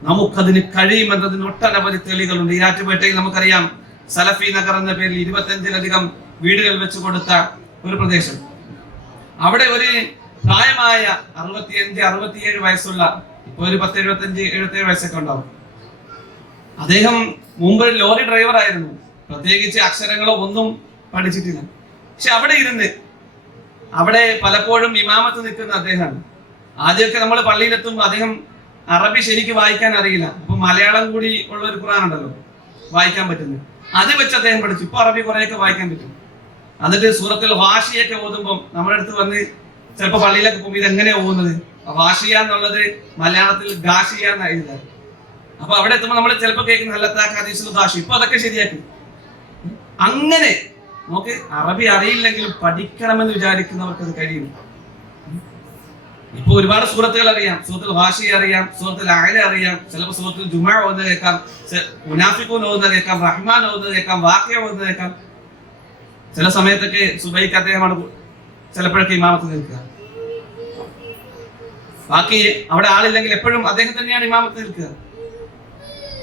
നമുക്കതിന് കഴിയുമെന്നതിന് ഒട്ടനവധി തെളിവുകളുണ്ട്. ഈരാറ്റുപേട്ടയിൽ നമുക്കറിയാം സലഫി നഗർ എന്ന പേരിൽ 25-ലധികം വീടുകൾ വെച്ച് കൊടുത്ത ഒരു പ്രദേശം. അവിടെ ഒരു പ്രായമായ 65-67 വയസ്സുള്ള, ഇപ്പൊ ഒരു 10-75-77 വയസ്സൊക്കെ ഉണ്ടാവും. അദ്ദേഹം മുമ്പ് ലോറി ഡ്രൈവർ ആയിരുന്നു. പ്രത്യേകിച്ച് അക്ഷരങ്ങളോ ഒന്നും പഠിച്ചിട്ടില്ല. പക്ഷെ അവിടെ പലപ്പോഴും ഇമാമത്ത് നിൽക്കുന്ന അദ്ദേഹമാണ്. ആദ്യമൊക്കെ നമ്മൾ പള്ളിയിലെത്തുമ്പോൾ അദ്ദേഹം അറബി ശരിക്ക് വായിക്കാൻ അറിയില്ല. അപ്പൊ മലയാളം കൂടി ഉള്ള ഒരു ഖുർആൻ ഉണ്ടല്ലോ വായിക്കാൻ പറ്റുന്നത്, അത് വെച്ച് അദ്ദേഹം പഠിച്ചു. ഇപ്പൊ അറബി കുറെയൊക്കെ വായിക്കാൻ പറ്റും. എന്നിട്ട് സൂറത്തുൽ ഗാശിയൊക്കെ ഓതുമ്പോൾ നമ്മുടെ അടുത്ത് വന്ന് ചിലപ്പോൾ പള്ളിയിലൊക്കെ പോകുമ്പോൾ ഇതെങ്ങനെയാ ഓതുന്നത്, ഗാശിയ എന്നുള്ളത് മലയാളത്തിൽ ഗാശിയ എന്ന് എഴുതാറ്. അപ്പൊ അവിടെ എത്തുമ്പോൾ നമ്മൾ ചിലപ്പോൾ കേൾക്കുന്ന ഹദീസുൽ ഗാശി, ഇപ്പൊ അതൊക്കെ ശരിയാക്കി. അങ്ങനെ നമുക്ക് അറബി അറിയില്ലെങ്കിലും പഠിക്കണമെന്ന് വിചാരിക്കുന്നവർക്ക് അത് കഴിയും. ഇപ്പൊ ഒരുപാട് സൂറത്തുകൾ അറിയാം. സൂറത്തുൽ ഗാശിയ അറിയാം, സൂറത്തുൽ അഅല അറിയാം, ചിലപ്പോൾ സൂറത്തുൽ ജുമുഅ ഓതുന്നത് കേൾക്കാം, മുനാഫിഖൂൻ ഓതുന്നത് കേൾക്കാം, റഹ്മാൻ ഓതുന്നത് കേൾക്കാം, വാഖിഅ ഓതുന്നത് കേൾക്കാം. ചില സമയത്തൊക്കെ സുബൈക്ക് അദ്ദേഹമാണ് ചിലപ്പോഴൊക്കെ ഇമാമത്ത് നിൽക്കുക. ബാക്കി അവിടെ ആളില്ലെങ്കിൽ എപ്പോഴും അദ്ദേഹം തന്നെയാണ് ഇമാമത്ത് നിൽക്കുക.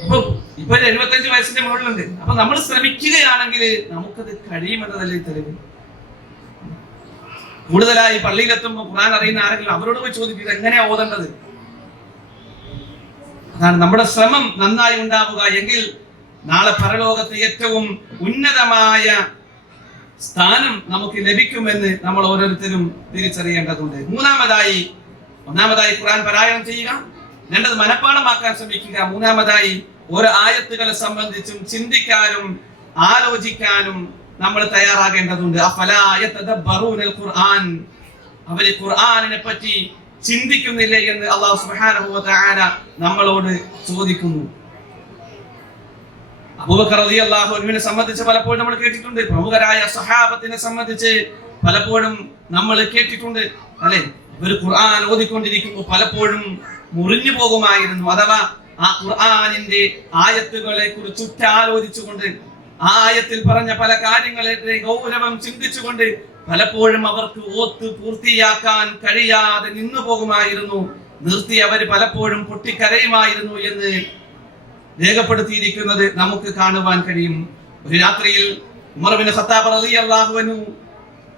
അപ്പൊ ഇപ്പൊ 75 വയസ്സിന്റെ മുകളിലുണ്ട്. അപ്പൊ നമ്മൾ ശ്രമിക്കുകയാണെങ്കിൽ നമുക്കത് കഴിയുമെന്നതല്ലേ തെളിവ്. കൂടുതലായി പള്ളിയിലെത്തുമ്പോൾ ഖുർആൻ അറിയുന്ന ആരെങ്കിലും അവരോട് പോയി ചോദിക്കുക എങ്ങനെയാ ഓതേണ്ടത്. അതാണ് നമ്മുടെ ശ്രമം നന്നായി ഉണ്ടാവുക എങ്കിൽ നാളെ പരലോകത്ത് ഏറ്റവും ഉന്നതമായ സ്ഥാനം നമുക്ക് ലഭിക്കുമെന്ന് നമ്മൾ ഓരോരുത്തരും തിരിച്ചറിയേണ്ടതുണ്ട്. ഒന്നാമതായി ഖുർആൻ പാരായണം ചെയ്യുക, രണ്ടത് മനഃപ്പാഠമാക്കാൻ ശ്രമിക്കുക, മൂന്നാമതായി ഓരോ ആയത്തുകളെ സംബന്ധിച്ചും ചിന്തിക്കാനും ആലോചിക്കാനും നമ്മൾ തയ്യാറാകേണ്ടതുണ്ട്. അവര് ഖുർആനിനെ പറ്റി ചിന്തിക്കുന്നില്ലേ എന്ന് അല്ലാഹു സുബ്ഹാനഹു വ തആല നമ്മളോട് ചോദിക്കുന്നു. അബൂബക്കർ റളിയല്ലാഹു അൻഹുവിനെ സംബന്ധിച്ച് പലപ്പോഴും നമ്മൾ കേട്ടിട്ടുണ്ട്. പ്രമുഖരായ സഹാബത്തിനെ സംബന്ധിച്ച് പലപ്പോഴും നമ്മൾ കേട്ടിട്ടുണ്ട്, അല്ലെ? ഒരു ഖുർആൻ ഓതിക്കൊണ്ടിരിക്കുമ്പോൾ പലപ്പോഴും മുറിഞ്ഞു പോകുമായിരുന്നു. അഥവാ ആ ഖുർആനിന്റെ ആയത്തുകളെ കുറിച്ച് ഉറ്റാലോചിച്ചുകൊണ്ട്, ആ ആയത്തിൽ പറഞ്ഞ പല കാര്യങ്ങളെ ഗൗരവം ചിന്തിച്ചുകൊണ്ട് പലപ്പോഴും അവർക്ക് ഓത്ത് പൂർത്തിയാക്കാൻ കഴിയാതെ നിന്നു പോകുമായിരുന്നു. നിർത്തി അവർ പലപ്പോഴും പൊട്ടിക്കരയുമായിരുന്നു എന്ന് രേഖപ്പെടുത്തിയിരിക്കുന്നത് നമുക്ക് കാണുവാൻ കഴിയും. ഒരു രാത്രിയിൽ ഉമർ ബിൻ ഖത്താബ് റളിയല്ലാഹു അൻഹു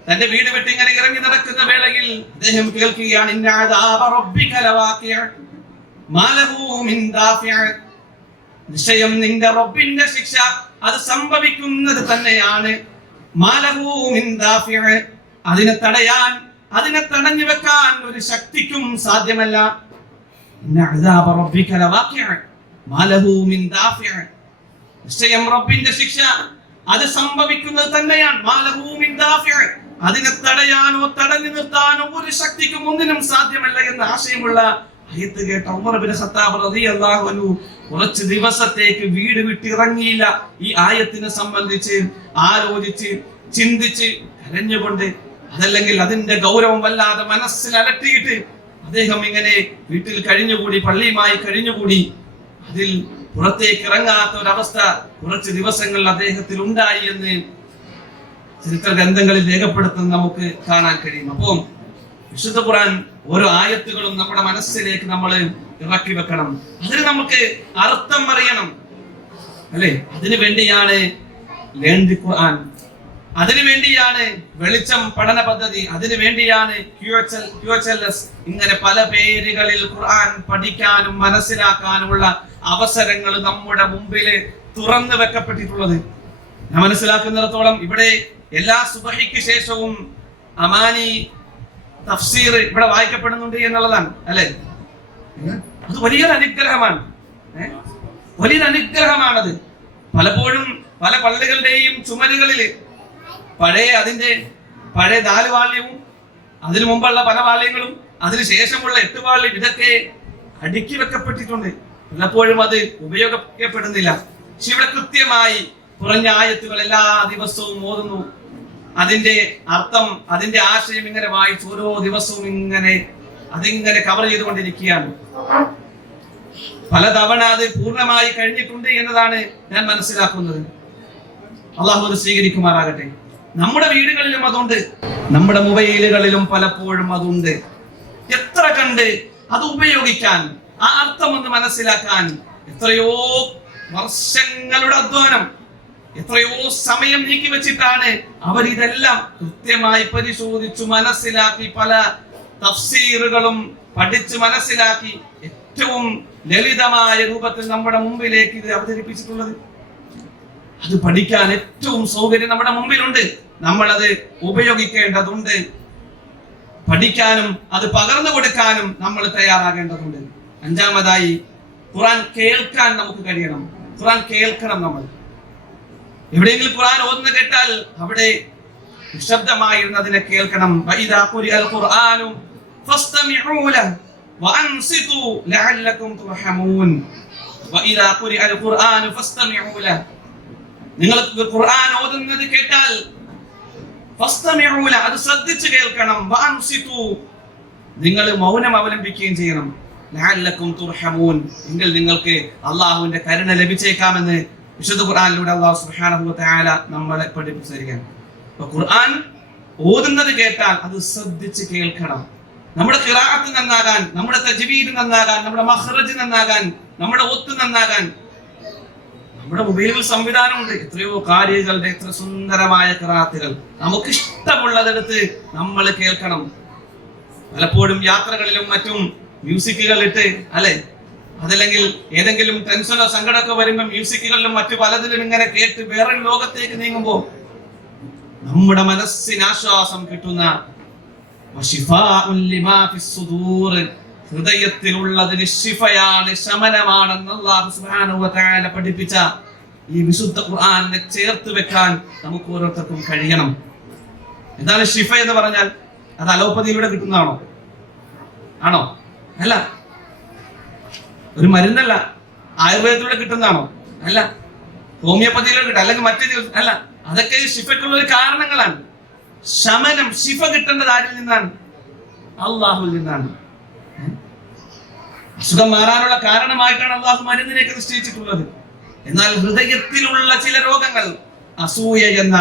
തന്റെ വീട് വിട്ട് ഇങ്ങനെ ഇറങ്ങി നടക്കുന്ന വേളയിൽ അദ്ദേഹം കേൾക്കുകയാണ്, ഇന്ന അദാബ റബ്ബിക ലവാഖിഅ മാ ലഹു മിൻ ദാഫിഅ. നിശ്ചയം നിന്റെ റബ്ബിന്റെ ശിക്ഷ അത് സംഭവിക്കുന്നത് തന്നെയാണ്. മാ ലഹു മിൻ ദാഫിഅ, അതിനെ തടയാൻ, അതിനെ തടഞ്ഞു വെക്കാൻ ഒരു ശക്തിക്കും സാധ്യമല്ല. ഇന്ന അദാബ റബ്ബിക ലവാഖിഅ മാ ലഹു മിൻ ദാഫിഅ, നിശ്ചയം റബ്ബിന്റെ ശിക്ഷ അത് സംഭവിക്കുന്നത് തന്നെയാണ്. മാ ലഹു മിൻ ദാഫിഅ, അതിനെ തടയാനോ തടഞ്ഞു നിർത്താനോ ഒരു ശക്തിക്കും ഒന്നിനും സാധ്യമല്ല എന്ന ആശയമുള്ള ആയത്ത് കേട്ട ഉമർ ബിൻ ഖത്താബ് റളിയല്ലാഹു അൻഹു കുറച്ച് ദിവസത്തേക്ക് വീട് വിട്ടിറങ്ങിയില്ല. ഈ ആയത്തിനെ സംബന്ധിച്ച് ആലോചിച്ച് ചിന്തിച്ച് കരഞ്ഞുകൊണ്ട്, അതല്ലെങ്കിൽ അതിന്റെ ഗൗരവം വല്ലാതെ മനസ്സിൽ അലട്ടിയിട്ട് അദ്ദേഹം ഇങ്ങനെ വീട്ടിൽ കഴിഞ്ഞുകൂടി, പള്ളിയുമായി കഴിഞ്ഞുകൂടി. അതിൽ പുറത്തേക്ക് ഇറങ്ങാത്ത ഒരവസ്ഥ കുറച്ച് ദിവസങ്ങൾ അദ്ദേഹത്തിൽ ഉണ്ടായി എന്ന് ചരിത്ര ഗ്രന്ഥങ്ങളിൽ രേഖപ്പെടുത്തുന്നത് നമുക്ക് കാണാൻ കഴിയും. അപ്പോൾ വിശുദ്ധ ഖുർആൻ ഓരോ ആയത്തുകളും നമ്മുടെ മനസ്സിലേക്ക് നമ്മൾ ഇറക്കി വെക്കണം. അതിന് നമുക്ക് അർത്ഥം അറിയണം, അല്ലെ? അതിനു വേണ്ടിയാണ് ലേൺ ദി ഖുർആൻ, അതിനു വേണ്ടിയാണ് വെളിച്ചം പഠന പദ്ധതി, അതിനു വേണ്ടിയാണ് QHLS. ഇങ്ങനെ പല പേരുകളിൽ ഖുർആൻ പഠിക്കാനും മനസ്സിലാക്കാനുമുള്ള അവസരങ്ങൾ നമ്മുടെ മുമ്പിൽ തുറന്നു വെക്കപ്പെട്ടിട്ടുള്ളത്. ഞാൻ മനസ്സിലാക്കുന്നിടത്തോളം ഇവിടെ എല്ലാ സുബഹിക്ക് ശേഷവും അമാനി തഫ്സീർ ഇവിടെ വായിക്കപ്പെടുന്നുണ്ട് എന്നുള്ളതാണ്, അല്ലെ? അത് വലിയൊരു അനുഗ്രഹമാണ്, വലിയൊരു അനുഗ്രഹമാണത്. പലപ്പോഴും പല പള്ളികളുടെയും ചുമരുകളിൽ പഴയ 4 വാള്യവും അതിനു മുമ്പുള്ള പല വാള്യങ്ങളും അതിന് ശേഷമുള്ള 8 വാള്യം ഇതൊക്കെ അടുക്കി വെക്കപ്പെട്ടിട്ടുണ്ട്. പലപ്പോഴും അത് ഉപയോഗപ്പെടുന്നില്ല. പക്ഷെ ഇവിടെ കൃത്യമായി കുറഞ്ഞ ആയത്തുകൾ എല്ലാ ദിവസവും ഓതുന്നു. അതിന്റെ അർത്ഥം, അതിന്റെ ആശയം ഇങ്ങനെ വായിച്ച് ഓരോ ദിവസവും അതിങ്ങനെ കവർ ചെയ്തുകൊണ്ടിരിക്കുകയാണ്. പലതവണ അത് പൂർണ്ണമായി കഴിഞ്ഞിട്ടുണ്ട് എന്നതാണ് ഞാൻ മനസ്സിലാക്കുന്നത്. അള്ളാഹു അത് സ്വീകരിക്കുമാറാകട്ടെ. നമ്മുടെ വീടുകളിലും അതുണ്ട്, നമ്മുടെ മൊബൈലുകളിലും പലപ്പോഴും അതുണ്ട്. എത്ര കണ്ട് അത് ഉപയോഗിക്കാൻ, ആ അർത്ഥം ഒന്ന് മനസ്സിലാക്കാൻ എത്രയോ വർഷങ്ങളുടെ അധ്വാനം, എത്രയോ സമയം നീക്കി വെച്ചിട്ടാണ് അവർ ഇതെല്ലാം കൃത്യമായി പരിശോധിച്ചു മനസ്സിലാക്കി, പല തഫ്സീറുകളും പഠിച്ച് മനസ്സിലാക്കി ഏറ്റവും ലളിതമായ രൂപത്തിൽ നമ്മുടെ മുമ്പിലേക്ക് ഇത് അവതരിപ്പിച്ചിട്ടുള്ളത്. അത് പഠിക്കാൻ ഏറ്റവും സൗകര്യം നമ്മുടെ മുമ്പിലുണ്ട്. നമ്മളത് ഉപയോഗിക്കേണ്ടതുണ്ട്. പഠിക്കാനും അത് പകർന്നു കൊടുക്കാനും നമ്മൾ തയ്യാറാകേണ്ടതുണ്ട്. അഞ്ചാമതായി, ഖുർആൻ കേൾക്കാൻ നമുക്ക് കഴിയണം. ഖുർആൻ കേൾക്കണം. നമ്മൾ എവിടെയെങ്കിലും ഖുർആൻ ഓതുന്ന കേട്ടാൽ അവിടെ നിശബ്ദമായിരുന്നതിനെ കേൾക്കണം. വഇദാ ഖുരിഅൽ ഖുർആനു ഫസ്തമിഉ ലഹു വഅൻസിതു ലഅല്ലകും തുർഹമൂൻ. വഇദാ ഖുരിഅൽ ഖുർആനു ഫസ്തമിഉ ലഹു, നിങ്ങൾ ഖുർആൻ ഓതുന്നത് കേട്ടാൽ ഫസ്തമിഉ ലഹു, അത് ശ്രദ്ധിച്ച് കേൾക്കണം. വഅൻസിതു, നിങ്ങൾ മൗനം അവലംബിക്കുകയും ചെയ്യണം. ലഅല്ലകും തുർഹമൂൻ, എങ്കിൽ നിങ്ങൾക്ക് അല്ലാഹുവിന്റെ കരുണ ലഭിച്ചേക്കാമെന്ന് വിശുദ്ധ ഖുർആനിലൂടെ അല്ലാഹു സുബ്ഹാനഹു വ തആല നമ്മളെ പഠിപ്പിച്ചു തരികയാണ്. അപ്പോൾ ഖുർആൻ ഓതുന്നത് കേട്ടാൽ അത് ശ്രദ്ധിച്ച് കേൾക്കണം. നമ്മുടെ ഖിറാഅത്ത് നന്നാകാൻ, നമ്മുടെ തജ്വീദ് നന്നാകാൻ, നമ്മുടെ മഖ്റജ് നന്നാകാൻ, നമ്മുടെ ഒത്ത് നന്നാകാൻ നമ്മുടെ മൊബൈലുകൾ സംവിധാനമുണ്ട്. എത്രയോ കാര്യങ്ങളുടെ എത്ര സുന്ദരമായ ഖിറാഅത്തുകൾ. നമുക്ക് ഇഷ്ടമുള്ളതെടുത്ത് നമ്മൾ കേൾക്കണം. പലപ്പോഴും യാത്രകളിലും മറ്റും മ്യൂസിക്കുകൾ ഇട്ട്, അല്ലെ, അതല്ലെങ്കിൽ ഏതെങ്കിലും ടെൻഷനോ സങ്കടമൊക്കെ വരുമ്പോൾ മ്യൂസിക്കുകളിലും മറ്റു പലതിലും ഇങ്ങനെ കേട്ട് വേറെ ലോകത്തേക്ക് നീങ്ങുമ്പോൾ നമ്മുടെ മനസ്സിന് ആശ്വാസം കിട്ടുന്ന ഹൃദയത്തിലുള്ളതിന് ശിഫയാണ്, ശമനമാണെന്ന് അല്ലാഹു സുബ്ഹാനഹു വ തആല പഠിപ്പിച്ച ഈ വിശുദ്ധ ഖുർആനെ ചേർത്ത് വെക്കാൻ നമുക്ക് ഓരോരുത്തർക്കും കഴിയണം. എന്താണ് ശിഫ എന്ന് പറഞ്ഞാൽ? അത് അലോപ്പതിയിലൂടെ കിട്ടുന്നതാണോ? ആണോ? അല്ല. ഒരു മരുന്നല്ല. ആയുർവേദത്തിലൂടെ കിട്ടുന്നതാണോ? അല്ല. ഹോമിയോപ്പതിയിലൂടെ കിട്ടും, അല്ലെങ്കിൽ മറ്റു അല്ല. അതൊക്കെ ശിഫയ്ക്കുള്ള ഒരു കാരണങ്ങളാണ്. ശമനം, ശിഫ കിട്ടേണ്ടത് ആരിൽ നിന്നാണ്? അള്ളാഹുവിൽ നിന്നാണ്. അസുഖം മാറാനുള്ള കാരണമായിട്ടാണ് അള്ളാഹു മരുന്നിനെയൊക്കെ നിശ്ചയിച്ചിട്ടുള്ളത്. എന്നാൽ ഹൃദയത്തിലുള്ള ചില രോഗങ്ങൾ, അസൂയ എന്ന,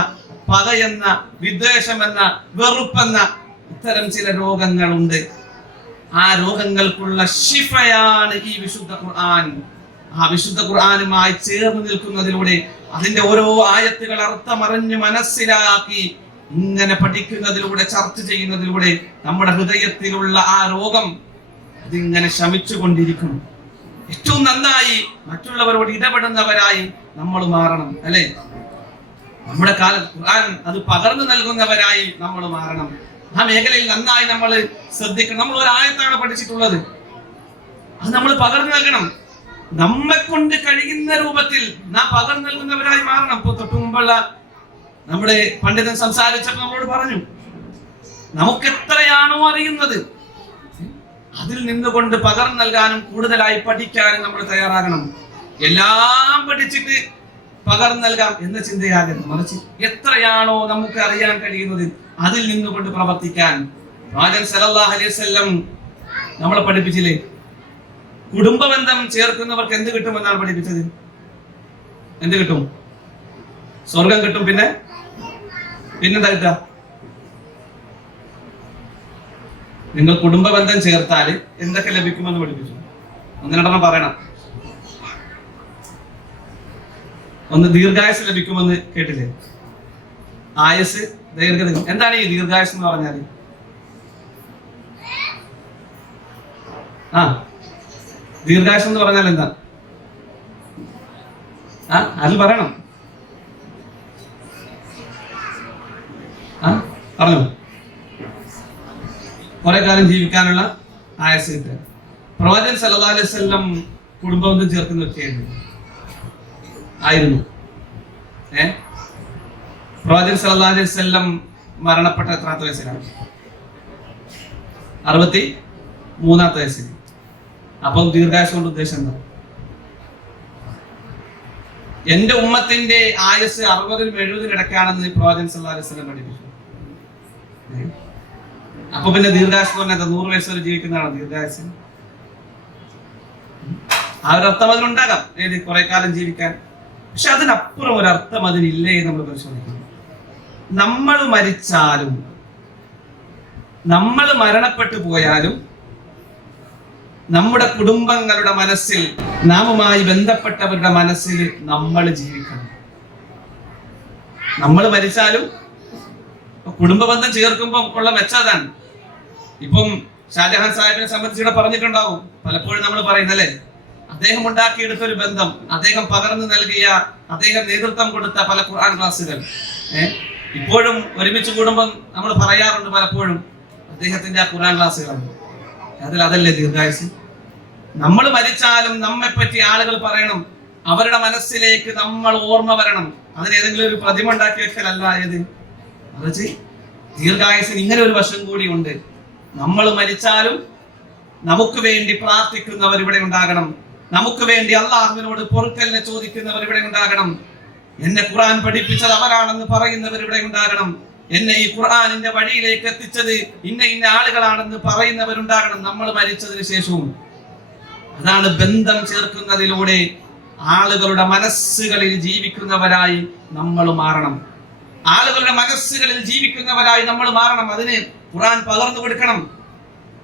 പകയെന്ന, വിദ്വേഷമെന്ന, വെറുപ്പെന്ന ഇത്തരം ചില രോഗങ്ങളുണ്ട്. ആ രോഗങ്ങൾക്കുള്ള ശിഫയാണ് ഈ വിശുദ്ധ ഖുർആൻ. ആ വിശുദ്ധ ഖുർആനുമായി ചേർന്ന് നിൽക്കുന്നതിലൂടെ, അതിന്റെ ഓരോ ആയത്തുകൾ അർത്ഥമറിഞ്ഞ് മനസ്സിലാക്കി ഇങ്ങനെ പഠിക്കുന്നതിലൂടെ, ചർച്ച ചെയ്യുന്നതിലൂടെ നമ്മുടെ ഹൃദയത്തിലുള്ള ആ രോഗം അതിങ്ങനെ ശമിച്ചുകൊണ്ടിരിക്കും. ഏറ്റവും നന്നായി മറ്റുള്ളവരോട് ഇടപെടുന്നവരായി നമ്മൾ മാറണം, അല്ലെ? നമ്മുടെ കാലത്ത് ഖുർആൻ അത് പകർന്നു നൽകുന്നവരായി നമ്മൾ മാറണം. ആ മേഖലയിൽ നന്നായി നമ്മൾ ശ്രദ്ധിക്കണം. നമ്മൾ ഒരു ആയത്താണ് പഠിച്ചിട്ടുള്ളത്, അത് നമ്മൾ പകർന്നു നൽകണം. നമ്മെ കൊണ്ട് കഴിയുന്ന രൂപത്തിൽ നാം പകർന്നു നൽകുന്നവരായി മാറണം. ഇപ്പൊ തൊട്ടു മുമ്പുള്ള നമ്മുടെ പണ്ഡിതൻ സംസാരിച്ചപ്പോൾ നമ്മളോട് പറഞ്ഞു, നമുക്ക് എത്രയാണോ അറിയുന്നത് അതിൽ നിന്നുകൊണ്ട് പകർന്നു നൽകാനും കൂടുതലായി പഠിക്കാനും നമ്മൾ തയ്യാറാകണം. എല്ലാം പഠിച്ചിട്ട് പകർന്നു നൽകാം എന്ന ചിന്തയാകരുത്, മറിച്ച് എത്രയാണോ നമുക്ക് അറിയാൻ കഴിയുന്നത് അതിൽ നിന്നുകൊണ്ട് പ്രവർത്തിക്കാൻ. പ്രവാചകൻ സല്ലല്ലാഹു അലൈഹി വസല്ലം നമ്മളെ പഠിപ്പിച്ചില്ലേ? കുടുംബബന്ധം ചേർക്കുന്നവർക്ക് എന്ത് കിട്ടുമെന്നാണ് പഠിപ്പിച്ചത്? എന്ത് കിട്ടും? സ്വർഗം കിട്ടും. പിന്നെന്താ കിട്ടുക? നിങ്ങൾ കുടുംബബന്ധം ചേർത്താൽ എന്തൊക്കെ ലഭിക്കുമെന്ന് പഠിപ്പിച്ചു. ഒന്നിനെണ്ണം പറയണം. ഒന്ന്, ദീർഘായുസ് ലഭിക്കുമെന്ന് കേട്ടില്ലേ? ആയുസ്, ദീർഘദീർഘം. എന്താണ് ഈ ദീർഘായുസ് എന്ന് പറഞ്ഞാൽ? ദീർഘായുസ് എന്ന് പറഞ്ഞാൽ എന്താ? അതിൽ പറയണം. പറഞ്ഞു. കുറെ കാലം ജീവിക്കാനുള്ള ആയുസ് കിട്ടുക. പ്രവാചകൻ സല്ലല്ലാഹു അലൈഹി വസല്ലം കുടുംബബന്ധം ചേർക്കുന്ന വ്യക്തിയായിരുന്നു, ആയിരുന്നു. പ്രവാചകൻ സല്ലല്ലാഹു അലൈഹി വസല്ലം മരണപ്പെട്ട എത്രാമത്തെ വയസ്സിലാണ്? 63ാമത്തെ വയസ്സിൽ. അപ്പം ദീർഘായുസ് കൊണ്ട് ഉദ്ദേശം എന്താ? എന്റെ ഉമ്മത്തിന്റെ ആയുസ് 60-നും 70-നും ഇടയ്ക്കാണെന്ന് പ്രവാചകൻ സല്ലല്ലാഹു അലൈഹി വസല്ലം പഠിപ്പിച്ചു. അപ്പൊ പിന്നെ ദീർഘായുസ് പറഞ്ഞാൽ 100 വയസ്സ് വരെ ജീവിക്കുന്നതാണോ ദീർഘായുസ്? ആ ഒരു അർത്ഥം അതിനുണ്ടാകാം, ഏത് കുറെ കാലം ജീവിക്കാൻ. പക്ഷെ അതിനപ്പുറം ഒരു അർത്ഥം അതിനില്ലേ നമ്മൾ പരിശോധിക്കുന്നു. നമ്മൾ മരിച്ചാലും നമ്മൾ മരണപ്പെട്ടു പോയാലും നമ്മുടെ കുടുംബങ്ങളുടെ മനസ്സിൽ, നാമുമായി ബന്ധപ്പെട്ടവരുടെ മനസ്സിൽ നമ്മൾ ജീവിക്കണം. നമ്മൾ മരിച്ചാലും കുടുംബ ബന്ധം ചേർക്കുമ്പോൾ ഉള്ള മെച്ചതാണ്. ഇപ്പം ഷാജഹാൻ സാഹിബിനെ സംബന്ധിച്ച് ഇവിടെ പറഞ്ഞിട്ടുണ്ടാവും, പലപ്പോഴും നമ്മൾ പറയുന്നല്ലേ, അദ്ദേഹം ഉണ്ടാക്കിയെടുത്ത ഒരു ബന്ധം, അദ്ദേഹം പകർന്നു നൽകിയ, അദ്ദേഹം നേതൃത്വം കൊടുത്ത പല ഖുർആൻ ക്ലാസുകൾ ഇപ്പോഴും ഒരുമിച്ച് കൂടുമ്പോൾ നമ്മൾ പറയാറുണ്ട് പലപ്പോഴും അദ്ദേഹത്തിന്റെ ആ ഖുർആൻ ക്ലാസുകളാണ്. അതല്ലേ ദീർഘായുസ്. നമ്മൾ മരിച്ചാലും നമ്മെ പറ്റി ആളുകൾ പറയണം, അവരുടെ മനസ്സിലേക്ക് നമ്മൾ ഓർമ്മ വരണം. അതിന് ഏതെങ്കിലും ഒരു പ്രതിമ ഉണ്ടാക്കി വെക്കലല്ല. ഏത് മറിച്ച് ദീർഘായുസിന് ഇങ്ങനെ ഒരു വശം കൂടി ഉണ്ട്. നമ്മൾ മരിച്ചാലും നമുക്ക് വേണ്ടി പ്രാർത്ഥിക്കുന്നവർ ഇവിടെ ഉണ്ടാകണം, നമുക്ക് വേണ്ടി അള്ളാഹുവിനോട് പൊറുക്കലിനെ ചോദിക്കുന്നവർ ഇവിടെ ഉണ്ടാകണം, എന്നെ ഖുർആൻ പഠിപ്പിച്ചത് അവരാണെന്ന് പറയുന്നവർ ഇവിടെ ഉണ്ടാകണം, എന്നെ ഈ ഖുർആനിന്റെ വഴിയിലേക്ക് എത്തിച്ചത് ഇന്ന ആളുകളാണെന്ന് പറയുന്നവരുണ്ടാകണം നമ്മൾ മരിച്ചതിന് ശേഷവും. അതാണ് ബന്ധം ചേർക്കുന്നതിലൂടെ ആളുകളുടെ മനസ്സുകളിൽ ജീവിക്കുന്നവരായി നമ്മൾ മാറണം. ആളുകളുടെ മനസ്സുകളിൽ ജീവിക്കുന്നവരായി നമ്മൾ മാറണം. അതിന് ഖുർആൻ പകർന്നു കൊടുക്കണം.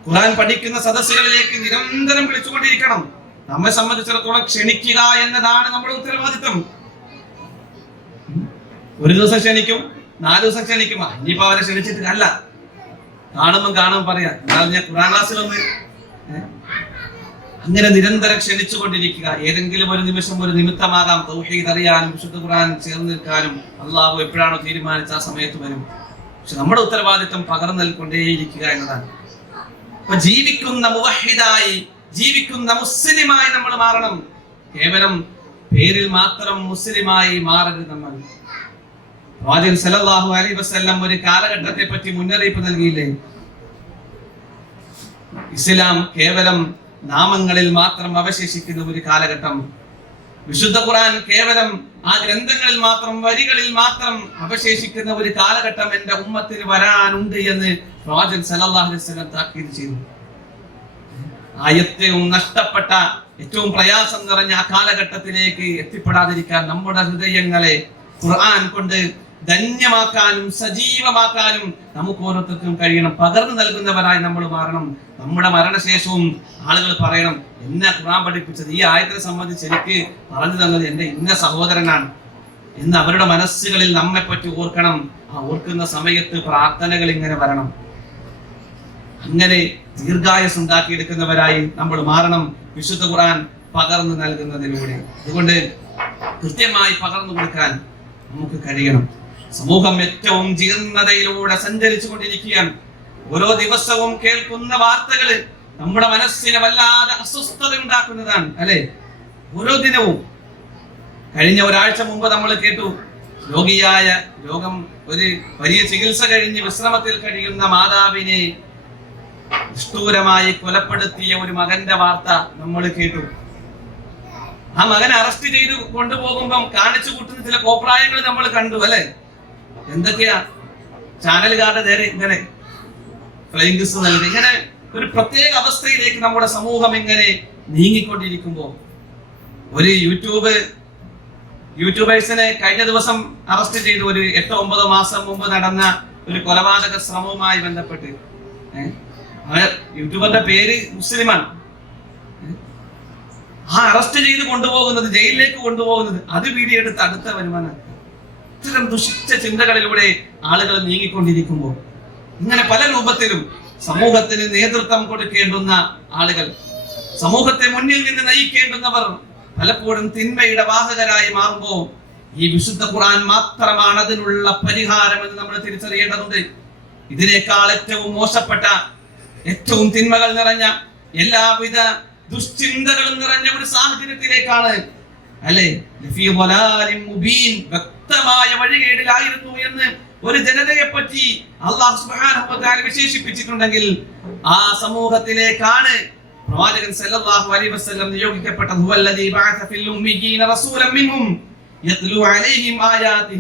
ഖുർആൻ പഠിക്കുന്ന സദസ്സുകളിലേക്ക് നിരന്തരം വിളിച്ചുകൊണ്ടിരിക്കണം. നമ്മെ സംബന്ധിച്ചിടത്തോളം ക്ഷണിക്കുക എന്നതാണ് നമ്മുടെ ഉത്തരവാദിത്വം. ഒരു ദിവസം ക്ഷണിക്കും, 4 ദിവസം ക്ഷണിക്കും, ഇനിയിപ്പോ അവരെ ക്ഷണിച്ചിട്ട് അല്ല, കാണുമ്പോൾ പറയാ ഞാൻ ഖുർആൻ ക്ലാസ്സിൽ വന്ന്. അങ്ങനെ നിരന്തരം ക്ഷണിച്ചുകൊണ്ടിരിക്കുക. ഏതെങ്കിലും ഒരു നിമിഷം ഒരു നിമിത്തമാകാം തൗഹീദ് അറിയാനും വിശുദ്ധ ഖുർആൻ ചേർന്ന് നിൽക്കാനും. അള്ളാഹു എപ്പോഴാണോ തീരുമാനിച്ച ആ സമയത്ത് വരും. പക്ഷെ നമ്മുടെ ഉത്തരവാദിത്വം പകർന്നു നൽകൊണ്ടേയിരിക്കുക എന്നതാണ്. അപ്പൊ ജീവിക്കുന്ന മുവഹിദായി, ജീവിക്കുന്ന മുസ്ലിമായി നമ്മൾ മാറണം. കേവലം പേരിൽ മാത്രം മുസ്ലിമായി മാറരുത് നമ്മൾ. പ്രവാചകൻ സല്ലല്ലാഹു അലൈഹി വസല്ലം ഒരു കാലഘട്ടത്തെ പറ്റി മുന്നറിയിപ്പ് നൽകിയില്ലേ? ഇസ്ലാം കേവലം നാമങ്ങളിൽ മാത്രം അവശേഷിക്കുന്ന ഒരു കാലഘട്ടം, വിശുദ്ധ ഖുർആൻ കേവലം ആ ഗ്രന്ഥങ്ങളിൽ മാത്രം, വരികളിൽ മാത്രം അവശേഷിക്കുന്ന ഒരു കാലഘട്ടം എന്റെ ഉമ്മത്തിന് വരാനുണ്ട് എന്ന് പ്രവാചകൻ സല്ലല്ലാഹു അലൈഹി വസല്ലം താക്കീത് ചെയ്തു. ആ ഏറ്റവും നഷ്ടപ്പെട്ട, ഏറ്റവും പ്രയാസം നിറഞ്ഞ ആ കാലഘട്ടത്തിലേക്ക് എത്തിപ്പെടാതിരിക്കാൻ നമ്മുടെ ഹൃദയങ്ങളെ ഖുർആൻ കൊണ്ട് ധന്യമാക്കാനും സജീവമാക്കാനും നമുക്ക് ഓരോരുത്തർക്കും കഴിയണം. പകർന്നു നൽകുന്നവരായി നമ്മൾ മാറണം. നമ്മുടെ മരണശേഷവും ആളുകൾ പറയണം, എന്നെ ഖുർആൻ പഠിപ്പിച്ചത്, ഈ ആയത്തിനെ സംബന്ധിച്ച് എനിക്ക് പറഞ്ഞു തന്നത് എന്റെ ഇന്ന സഹോദരനാണ് എന്ന് അവരുടെ മനസ്സുകളിൽ നമ്മെ പറ്റി ഓർക്കണം. ആ ഓർക്കുന്ന സമയത്ത് പ്രാർത്ഥനകൾ ഇങ്ങനെ വരണം. അങ്ങനെ ദീർഘായുസ് ഉണ്ടാക്കിയെടുക്കുന്നവരായി നമ്മൾ മാറണം വിശുദ്ധ ഖുർആൻ പകർന്നു നൽകുന്നതിലൂടെ. അതുകൊണ്ട് കൃത്യമായി പകർന്നു കൊടുക്കാൻ നമുക്ക് കഴിയണം. സമൂഹം ഏറ്റവും ജീർണതയിലൂടെ സഞ്ചരിച്ചു കൊണ്ടിരിക്കുകയാണ്. ഓരോ ദിവസവും കേൾക്കുന്ന വാർത്തകൾ നമ്മുടെ മനസ്സിനെ വല്ലാതെ അസ്വസ്ഥത ഉണ്ടാക്കുന്നതാണ്, അല്ലെ? ഓരോ ദിനവും. കഴിഞ്ഞ ഒരാഴ്ച മുമ്പ് നമ്മൾ കേട്ടു, രോഗം ഒരു വലിയ ചികിത്സ കഴിഞ്ഞ് വിശ്രമത്തിൽ കഴിയുന്ന മാതാവിനെ നിഷ്ഠൂരമായി കൊലപ്പെടുത്തിയ ഒരു മകന്റെ വാർത്ത നമ്മൾ കേട്ടു. ആ മകനെ അറസ്റ്റ് ചെയ്ത് കൊണ്ടുപോകുമ്പം കാണിച്ചു കൂട്ടുന്ന ചില കോപ്രായങ്ങൾ നമ്മൾ കണ്ടു, അല്ലെ? എന്തൊക്കെയാ? ചാനലുകാരുടെ നേരെ ഇങ്ങനെ ഫ്ലൈയിങ് കിസ് നൽകി, ഇങ്ങനെ ഒരു പ്രത്യേക അവസ്ഥയിലേക്ക് നമ്മുടെ സമൂഹം ഇങ്ങനെ നീങ്ങിക്കൊണ്ടിരിക്കുമ്പോ ഒരു യൂട്യൂബേഴ്സിനെ കഴിഞ്ഞ ദിവസം അറസ്റ്റ് ചെയ്തു. ഒരു 8-9 മാസം മുമ്പ് നടന്ന ഒരു കൊലപാതക ശ്രമവുമായി ബന്ധപ്പെട്ട്. യൂട്യൂബറിന്റെ പേര് മുസ്ലിമാണ്. ആ അറസ്റ്റ് ചെയ്ത് കൊണ്ടുപോകുന്നത്, ജയിലിലേക്ക് കൊണ്ടുപോകുന്നത്, അത് വീഡിയോ എടുത്ത് അടുത്ത വരുമാനം. ഇത്തരം ദുഷിച്ച ചിന്തകളിലൂടെ ആളുകൾ നീങ്ങിക്കൊണ്ടിരിക്കുമ്പോൾ ഇങ്ങനെ പല രൂപത്തിലും സമൂഹത്തിന് നേതൃത്വം കൊടുക്കേണ്ടുന്ന ആളുകൾ, സമൂഹത്തെ മുന്നിൽ നിന്ന് നയിക്കേണ്ടുന്നവർ പലപ്പോഴും തിന്മയുടെ വാഹകരായി മാറുമ്പോൾ ഈ വിശുദ്ധ ഖുർആൻ മാത്രമാണ് അതിനുള്ള പരിഹാരം എന്ന് നമ്മൾ തിരിച്ചറിയേണ്ടതുണ്ട്. ഇതിനേക്കാൾ ഏറ്റവും മോശപ്പെട്ട, ഏറ്റവും തിന്മകൾ നിറഞ്ഞ, എല്ലാവിധ ദുശ്ചിന്തകളും നിറഞ്ഞ ഒരു സാഹചര്യത്തിലേക്കാണ്, അല്ലെ, വ്യക്തമായ വഴികേടിലായിരുന്നു എന്ന് ഒരു ജനതയെ പറ്റി അല്ലാഹു സുബ്ഹാനഹു വ തആല വിശേഷിപ്പിച്ചിട്ടുണ്ടെങ്കിൽ ആ സമൂഹത്തിലേക്കാണ് പ്രവാചകൻ സല്ലല്ലാഹു അലൈഹി വസല്ലം നിയോഗിക്കപ്പെട്ടത്. ഹുവല്ലദീ ബഅസ ഫിൽ ഉമ്മീയീന റസൂലൻ മിൻഹും യത്ലു അലൈഹിം ആയാതിഹി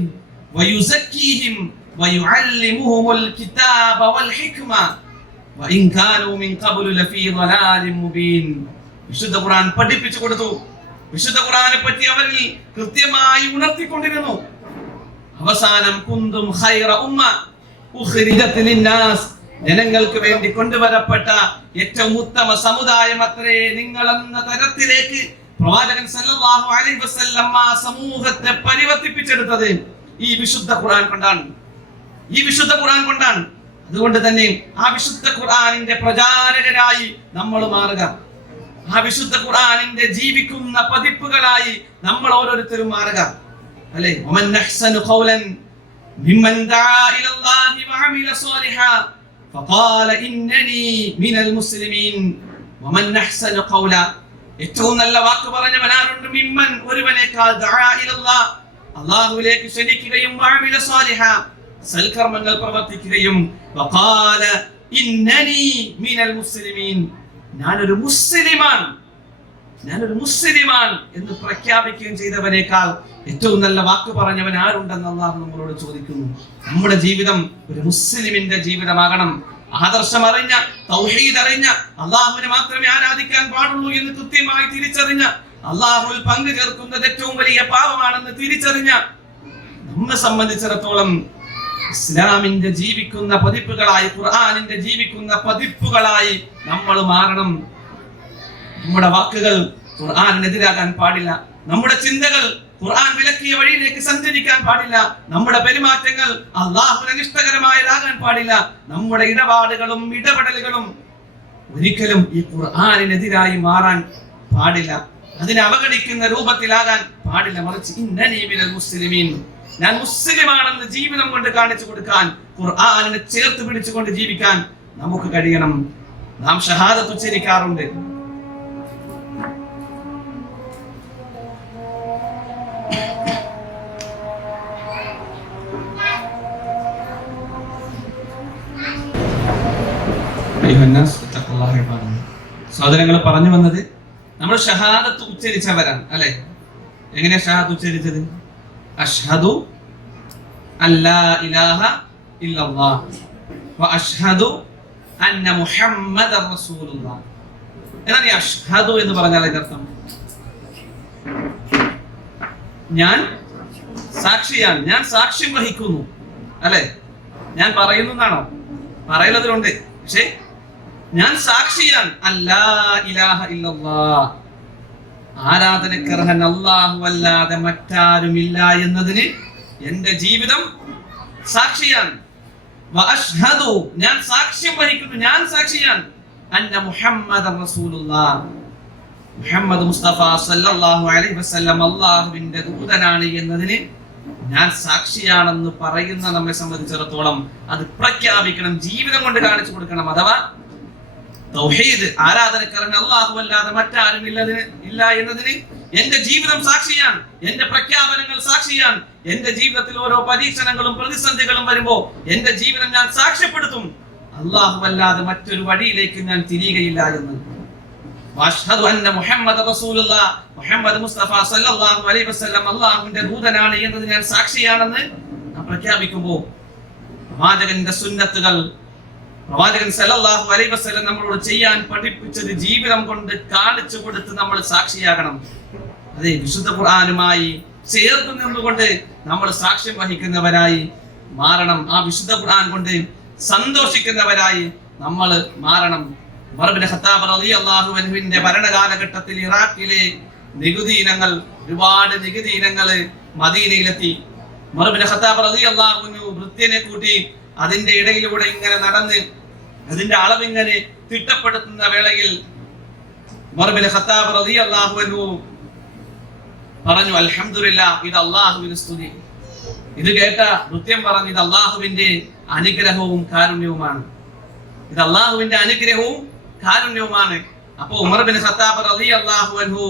വയുസക്കീഹിം വയുഅല്ലിമുഹുൽ കിതാബ വൽ ഹിക്മ വഇൻ കാനൂ മിൻ ഖബ്ലു ലഫീ ളലാലിൻ മുബീൻ. വിശുദ്ധ ഖുർആൻ പഠിപ്പിച്ചു കൊടുത്തു. വിശുദ്ധ ഖുർആനെ പറ്റി അവരിൽ കൃത്യമായി ഉണർത്തിക്കൊണ്ടിരുന്നു. അവസാനം കുന്തും ഖൈറ ഉമ്മ ഉഖ്രിജത് ലിന്നാസ്, ജനങ്ങൾക്ക് വേണ്ടി കൊണ്ടുവരപ്പെട്ട ഏറ്റവും ഉത്തമ സമുദായം അത്രേ നിങ്ങൾ എന്ന തരത്തിലേക്ക് പ്രവാചകൻ സല്ലല്ലാഹു അലൈഹി വസല്ലം ആ സമൂഹത്തെ പരിവർത്തിപ്പിച്ചെടുത്തത് ഈ വിശുദ്ധ ഖുർആൻ കൊണ്ടാണ്. ഈ വിശുദ്ധ ഖുർആൻ കൊണ്ടാണ്. അതുകൊണ്ട് തന്നെ ആ വിശുദ്ധ ഖുർആനിന്റെ പ്രചാരകരായി നമ്മൾ മാറുക. ആ വിശുദ്ധ ഖുർആനിന്റെ ജീവിക്കുന്ന പതിപ്പുകളായി നമ്മൾ ഓരോരുത്തരും മാറുക. അല്ലേ? വമൻ അഹ്സനു ഖൗലൻ മിമ്മൻ ദഅ ഇലല്ലാഹി വഅമില സാലിഹാ ഫഖാല ഇന്നനി മിനൽ മുസ്ലിമീൻ. വമൻ അഹ്സനു ഖൗല, ഏറ്റവും നല്ല വാക്ക് പറഞ്ഞവൻ ആരുണ്ട്? മിമ്മൻ, ഒരുവനേക്കാൾ, ദഅ ഇലല്ലാഹ്, അല്ലാഹുവിലേക്ക് ക്ഷണിക്കുകയും വഅമില സാലിഹാ, സൽകർമ്മങ്ങൾ പ്രവർത്തിക്കുകയും, വഖാല ഇന്നനി മിനൽ മുസ്ലിമീൻ, ഞാനൊരു മുസ്ലിമാണ് എന്ന് പ്രഖ്യാപിക്കുകയും ചെയ്തവനേക്കാൾ ഏറ്റവും നല്ല വാക്ക് പറഞ്ഞവൻ ആരുണ്ടെന്ന് അല്ലാഹു നമ്മളോട് ചോദിക്കുന്നു. നമ്മുടെ ജീവിതം ഒരു മുസ്ലിമിന്റെ ജീവിതമാകണം. ആദർശം അറിഞ്ഞ, തൗഹീദ് അറിഞ്ഞ, അല്ലാഹുവിനെ മാത്രമേ ആരാധിക്കാൻ പാടുള്ളൂ എന്ന് കൃത്യമായി തിരിച്ചറിഞ്ഞ, അല്ലാഹുവിൽ പങ്കു ചേർക്കുന്നത് ഏറ്റവും വലിയ പാപമാണെന്ന് തിരിച്ചറിഞ്ഞ നമ്മെ സംബന്ധിച്ചിടത്തോളം ഇസ്ലാമിന്റെ ജീവിക്കുന്ന പതിപ്പുകളായി, ഖുർആനിന്റെ ജീവിക്കുന്ന പതിപ്പുകളായി നമ്മൾ മാറണം. നമ്മുടെ വാക്കുകൾ ഖുർആനിനെതിരാകാൻ പാടില്ല. നമ്മുടെ ചിന്തകൾ ഖുർആൻ വിലക്കിയ വഴിയിലേക്ക് സഞ്ചരിക്കാൻ പാടില്ല. നമ്മുടെ പെരുമാറ്റങ്ങൾ അല്ലാഹുവിന് ഇഷ്ടകരമായതാകാൻ പാടില്ല. നമ്മുടെ ഇടപാടുകളും ഇടപെടലുകളും ഒരിക്കലും ഈ ഖുർആനിനെതിരായി മാറാൻ പാടില്ല. അതിനെ അവഗണിക്കുന്ന രൂപത്തിലാകാൻ പാടില്ല. മറിച്ച് ഇന്നനീ മിനൽ മുസ്ലിമീൻ, ഞാൻ മുസ്ലിമാണെന്ന് ജീവിതം കൊണ്ട് കാണിച്ചു കൊടുക്കാൻ, ഖുർആനിനെ ചേർത്ത് പിടിച്ചുകൊണ്ട് ജീവിക്കാൻ നമുക്ക് കഴിയണം. നാം ഷഹാദത്ത് ഉച്ചരിക്കാറുണ്ട്. സഹോദരങ്ങൾ, പറഞ്ഞു വന്നത് നമ്മൾ ഷഹാദത്ത് ഉച്ചരിച്ചവരാണ് അല്ലെ? എങ്ങനെയാ ഷഹാദത്ത് ഉച്ചരിച്ചത്? അഷ്ഹദു അല്ലാ ഇലാഹ ഇല്ലല്ലാഹ് വ അഷ്ഹദു അന്ന മുഹമ്മദർ റസൂലുള്ളാഹ്. എന്താണ് ഈ അഷ്ഹദു എന്ന് പറഞ്ഞാൽ അതിന്റെ അർത്ഥം? ഞാൻ സാക്ഷിയാണ്, ഞാൻ സാക്ഷ്യം വഹിക്കുന്നു അല്ലെ? ഞാൻ പറയുന്നു എന്നാണോ? പറയലതിലുണ്ട്, പക്ഷേ ഞാൻ സാക്ഷിയാണ്. അല്ലാ ഇലാഹ ഇല്ലല്ലാഹ്, ആരാധനക്കർഹൻ അല്ലാഹു അല്ലാതെ മറ്റാരുമില്ല എന്നതിന് എന്റെ ജീവിതം സാക്ഷിയാണ്. വഅഷ്ഹദു, ഞാൻ സാക്ഷ്യം വഹിക്കുന്നു, ഞാൻ സാക്ഷിയാണ്. അന്ന മുഹമ്മദർ റസൂലുള്ളാഹ്, മുഹമ്മദ് മുസ്തഫ സല്ലല്ലാഹു അലൈഹി വസല്ലം അല്ലാഹുവിന്റെ ദൂതനാണ് എന്നതിന് ഞാൻ സാക്ഷിയാണെന്ന് പറയുന്ന നമ്മെ സംബന്ധിച്ചിടത്തോളം അത് പ്രഖ്യാപിക്കണം, ജീവിതം കൊണ്ട് കാണിച്ചു കൊടുക്കണം. അഥവാ തൗഹീദ്, ആരാധനക്കർഹൻ അല്ലാഹു അല്ലാതെ മറ്റാരും ഇല്ല എന്നതിന് എന്റെ ജീവിതം സാക്ഷിയാണ്, എന്റെ പ്രഖ്യാപനങ്ങൾ സാക്ഷിയാണ്. എന്റെ ജീവിതത്തിൽ ഓരോ പരീക്ഷണങ്ങളും പ്രതിസന്ധികളും വരുമ്പോ എന്റെ ജീവിതം ഞാൻ സാക്ഷ്യപ്പെടുത്തും, അല്ലാഹു അല്ലാതെ മറ്റൊരു വഴിയിലേക്ക് ഞാൻ തിരിയുകയില്ല എന്ന്. വഅഷ്ഹദു അന്ന മുഹമ്മദ റസൂലുള്ളാഹ്, മുഹമ്മദ് മുസ്തഫ സല്ലല്ലാഹു അലൈഹി വസല്ലം അല്ലാഹുവിന്റെ ദൂതനാണ് എന്നത് ഞാൻ സാക്ഷിയാണെന്ന് നാം പ്രഖ്യാപിക്കുമ്പോൾ പ്രവാചകന്റെ സുന്നത്തുകൾ, പ്രവാചകൻ സല്ലല്ലാഹു അലൈഹി വസല്ലം നമ്മളോട് ചെയ്യാൻ പഠിപ്പിച്ചത് ജീവിതം കൊണ്ട് കാണിച്ചു കൊടുത്ത് നമ്മൾ സാക്ഷിയാകണം. അതെ, വിശുദ്ധ ഖുർആനുമായി ചേർത്ത് നിന്നുകൊണ്ട് നമ്മൾ സാക്ഷ്യം വഹിക്കുന്നവരായി മാറണം. ആ വിശുദ്ധ ഖുർആൻ കൊണ്ട് സന്തോഷിക്കുന്നവരായി നമ്മൾ മാറണം. ഉമർ ഇബ്നു ഖത്താബ് റളിയല്ലാഹു അൻഹുവിന്റെ ഭരണകാലഘട്ടത്തിൽ ഇറാഖിലെ നികുതി ഇനങ്ങൾ, ഒരുപാട് നികുതി ഇനങ്ങൾ മദീനയിലെത്തി. ഉമർ ഇബ്നു ഖത്താബ് റളിയല്ലാഹു അൻഹു വൃത്യനെ കൂട്ടി അതിന്റെ ഇടയിലൂടെ ഇങ്ങനെ നടന്ന് അതിന്റെ അളവിങ്ങനെ തിട്ടപ്പെടുത്തുന്ന വേളയിൽ ഉമർ ഇബ്നു ഖത്താബ് റളിയല്ലാഹു അൻഹു പറഞ്ഞു, അൽഹംദുലില്ലാഹ്, ഇത് അല്ലാഹുവിന്റെ സ്തുതി. ഇത് കേട്ട വൃത്യം പറഞ്ഞു, ഇത് അല്ലാഹുവിന്റെ അനുഗ്രഹവും കാരുണ്യവുമാണ്. ഇത് അല്ലാഹുവിന്റെ അനുഗ്രഹവും കാരുണ്യവുമാണ്. അപ്പോൾ ഉമർ ഇബ്നു ഖത്താബ് റളിയല്ലാഹു അൻഹു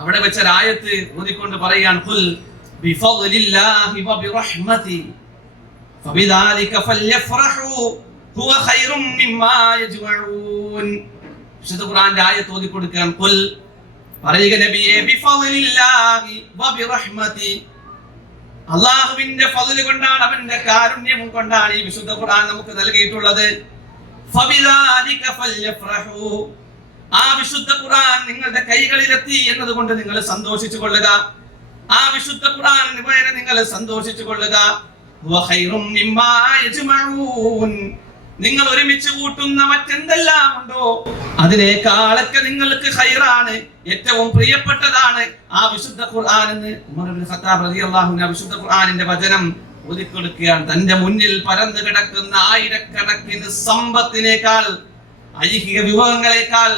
അവിടെ വെച്ച ആയത്ത് ഓതിക്കൊണ്ട് പറയാൻ, ഖുൽ ബിഫദ്ലില്ലാഹി വബിറഹ്മതി ഫബിദാലിക ഫല്യഫറഹു ഹുവ ഖൈറും മിമ്മാ യജ്മഊൻ. വിശുദ്ധ ഖുർആന്റെ ആയത്ത് ഓതിക്കൊടുക്കാൻ, ഖുൽ, പറയുക നബിയേ, ബിഫദ്ലില്ലാഹി വബിറഹ്മതി, അല്ലാഹുവിന്റെ ഫദ്ല് കൊണ്ടാണ്, അവന്റെ കാരുണ്യം കൊണ്ടാണ് ഈ വിശുദ്ധ ഖുർആൻ നമുക്ക് നൽകിയിട്ടുള്ളത്. ഫബിദാലിക ഫല്യഫറഹു, ആ വിശുദ്ധ ഖുർആൻ നിങ്ങളുടെ കൈകളിലെത്തി എന്നതുകൊണ്ട് നിങ്ങൾ സന്തോഷിച്ചു കൊള്ളുക. ആ വിശുദ്ധ ഖുർആൻ നിങ്ങൾ സന്തോഷിച്ചു കൊള്ളുക. നിങ്ങൾ ഒരുമിച്ച് കൂട്ടുന്ന മറ്റെന്തെല്ലാം ഉണ്ടോ അതിനേക്കാളൊക്കെ നിങ്ങൾക്ക് ഖൈറാണ്, ഏറ്റവും പ്രിയപ്പെട്ടതാണ് ആ വിശുദ്ധ ഖുർആൻ എന്ന് ഉമർ ഇബ്നു ഖത്താബ് റളിയല്ലാഹു അൻഹു വിശുദ്ധ ഖുർആനിന്റെ വചനം ഓതിക്കൊടുക്കുകയാണ്. തന്റെ മുന്നിൽ പരന്നു കിടക്കുന്ന ആയിരക്കണക്കിന് സമ്പത്തിനേക്കാൾ, ഐഹിക വിഭവങ്ങളെക്കാൾ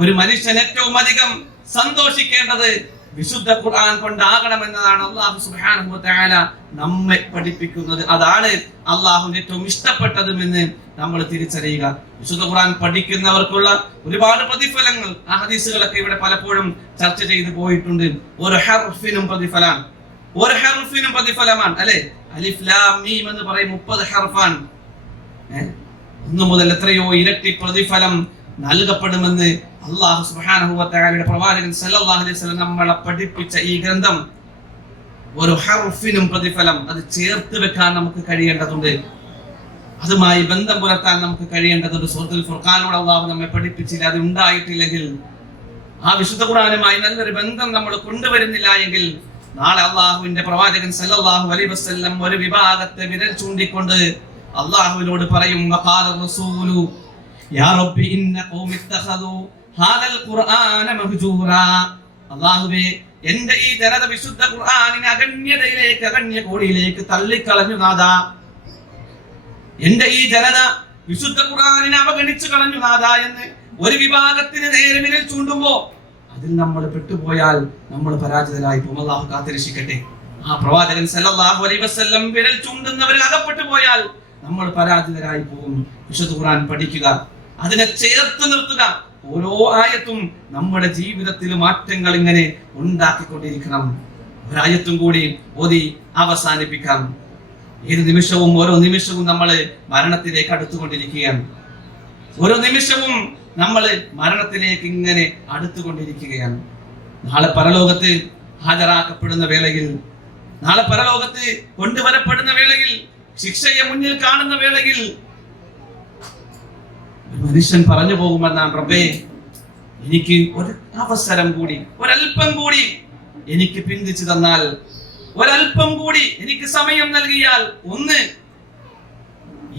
ഒരു മനുഷ്യൻ ഏറ്റവും അധികം സന്തോഷിക്കേണ്ടത് വിശുദ്ധ ഖുർആൻ കൊണ്ടാകണമെന്നതാണ് അല്ലാഹു സുബ്ഹാനഹു വ തആല നമ്മെ പഠിപ്പിക്കുന്നത്. അതാണ് അല്ലാഹുവിന് ഏറ്റവും ഇഷ്ടപ്പെട്ടതുമെന്ന് നമ്മൾ തിരിച്ചറിയുക. വിശുദ്ധ ഖുർആൻ പഠിക്കുന്നവർക്കുള്ള ഒരുപാട് പ്രതിഫലങ്ങൾ ആ ഹദീസുകളൊക്കെ ഇവിടെ പലപ്പോഴും ചർച്ച ചെയ്തു പോയിട്ടുണ്ട്. ഒരു ഹർഫിനും പ്രതിഫലമാണ്, ഒരു ഹർഫിനും പ്രതിഫലമാണ് അല്ലെ. അലിഫ് ലാം മീം എന്ന് പറയും 30 ഹർഫാൻ. 1 മുതൽ എത്രയോ ഇരട്ടി പ്രതിഫലം നൽകപ്പെടുമെന്ന് അല്ലാഹു സുബ്ഹാനഹു വ തആലയുടെ പ്രവാചകൻ സല്ലല്ലാഹു അലൈഹി വസല്ലം നമ്മളെ പഠിപ്പിച്ച ഈ ഗ്രന്ഥം. ഒരു ഹർഫിനും പ്രതിഫലം, അത് ചേർത്ത് വെക്കാൻ നമുക്ക് കഴിയേണ്ടതുണ്ട്, അതുമായി ബന്ധം പുലർത്താൻ നമുക്ക് കഴിയേണ്ടതുണ്ട്. സൂറത്തുൽ ഫുർഖാനിലൂടെ അല്ലാഹു നമ്മെ പഠിപ്പിച്ചില്ല. അത് ഉണ്ടായിട്ടില്ലെങ്കിൽ, ആ വിശുദ്ധ ഖുർആനുമായി നല്ലൊരു ബന്ധം നമ്മൾ കൊണ്ടുവരുന്നില്ല എങ്കിൽ, നാളെ അല്ലാഹുവിന്റെ പ്രവാചകൻ സല്ലല്ലാഹു അലൈഹി വസല്ലം ഒരു വിഭാഗത്തെ വിരൽ ചൂണ്ടിക്കൊണ്ട് അല്ലാഹുവിനോട് പറയും, വഖാല റസൂലു യാ റബ്ബി ഇന്ന ഖൗമി ഇത്തഖദു ഹാദൽ ഖുർആന മഹ്ജൂറാ. അല്ലാഹുവേ, എന്റെ ഈ ജനത വിശുദ്ധ ഖുർആനിനെ അഗണ്യതയിലേക്ക്, അഗണ്യ കോടിയിലേക്ക് തള്ളിക്കളഞ്ഞു നാഥാ. എന്റെ ഈ ജനത വിശുദ്ധ ഖുർആനിനെ അവഗണിച്ചു കളഞ്ഞു നാഥാ എന്ന് ഒരു വിഭാഗത്തിന് നേരെ വിരൽ ചൂണ്ടുമ്പോ അതിൽ നമ്മൾ പെട്ടുപോയാൽ നമ്മൾ പരാജിതരായി പോകും. അല്ലാഹു കാത്തിരക്ഷിക്കട്ടെ. ആ പ്രവാചകൻ സല്ലല്ലാഹു അലൈഹി വസല്ലം വിരൽ ചൂണ്ടുന്നവരിൽ അകപ്പെട്ടു പോയാൽ നമ്മൾ പരാജിതരായി പോകും. വിശുദ്ധ ഖുർആൻ പഠിക്കുക, അതിനെ ചേർത്ത് നിർത്തുക. ഓരോ ആയത്തും നമ്മുടെ ജീവിതത്തിൽ മാറ്റങ്ങൾ ഇങ്ങനെ ഉണ്ടാക്കിക്കൊണ്ടിരിക്കണം. ഒരായത്തും കൂടി ഓതി അവസാനിപ്പിക്കാം. ഏത് നിമിഷവും, ഓരോ നിമിഷവും നമ്മൾ മരണത്തിലേക്ക് അടുത്തുകൊണ്ടിരിക്കുകയാണ്. ഓരോ നിമിഷവും നമ്മൾ മരണത്തിലേക്ക് ഇങ്ങനെ അടുത്തുകൊണ്ടിരിക്കുകയാണ്. നാളെ പരലോകത്ത് ഹാജരാക്കപ്പെടുന്ന വേളയിൽ, നാളെ പരലോകത്ത് കൊണ്ടുവരപ്പെടുന്ന വേളയിൽ, ശിക്ഷയെ മുന്നിൽ കാണുന്ന വേളയിൽ മനുഷ്യൻ പറഞ്ഞു പോകുമെന്നാണ്, റബ്ബേ, എനിക്ക് ഒരു അവസരം കൂടി, ഒരല്പം കൂടി എനിക്ക് പിന്തിച്ചു തന്നാൽ, ഒരല്പം കൂടി എനിക്ക് സമയം നൽകിയാൽ, ഒന്ന്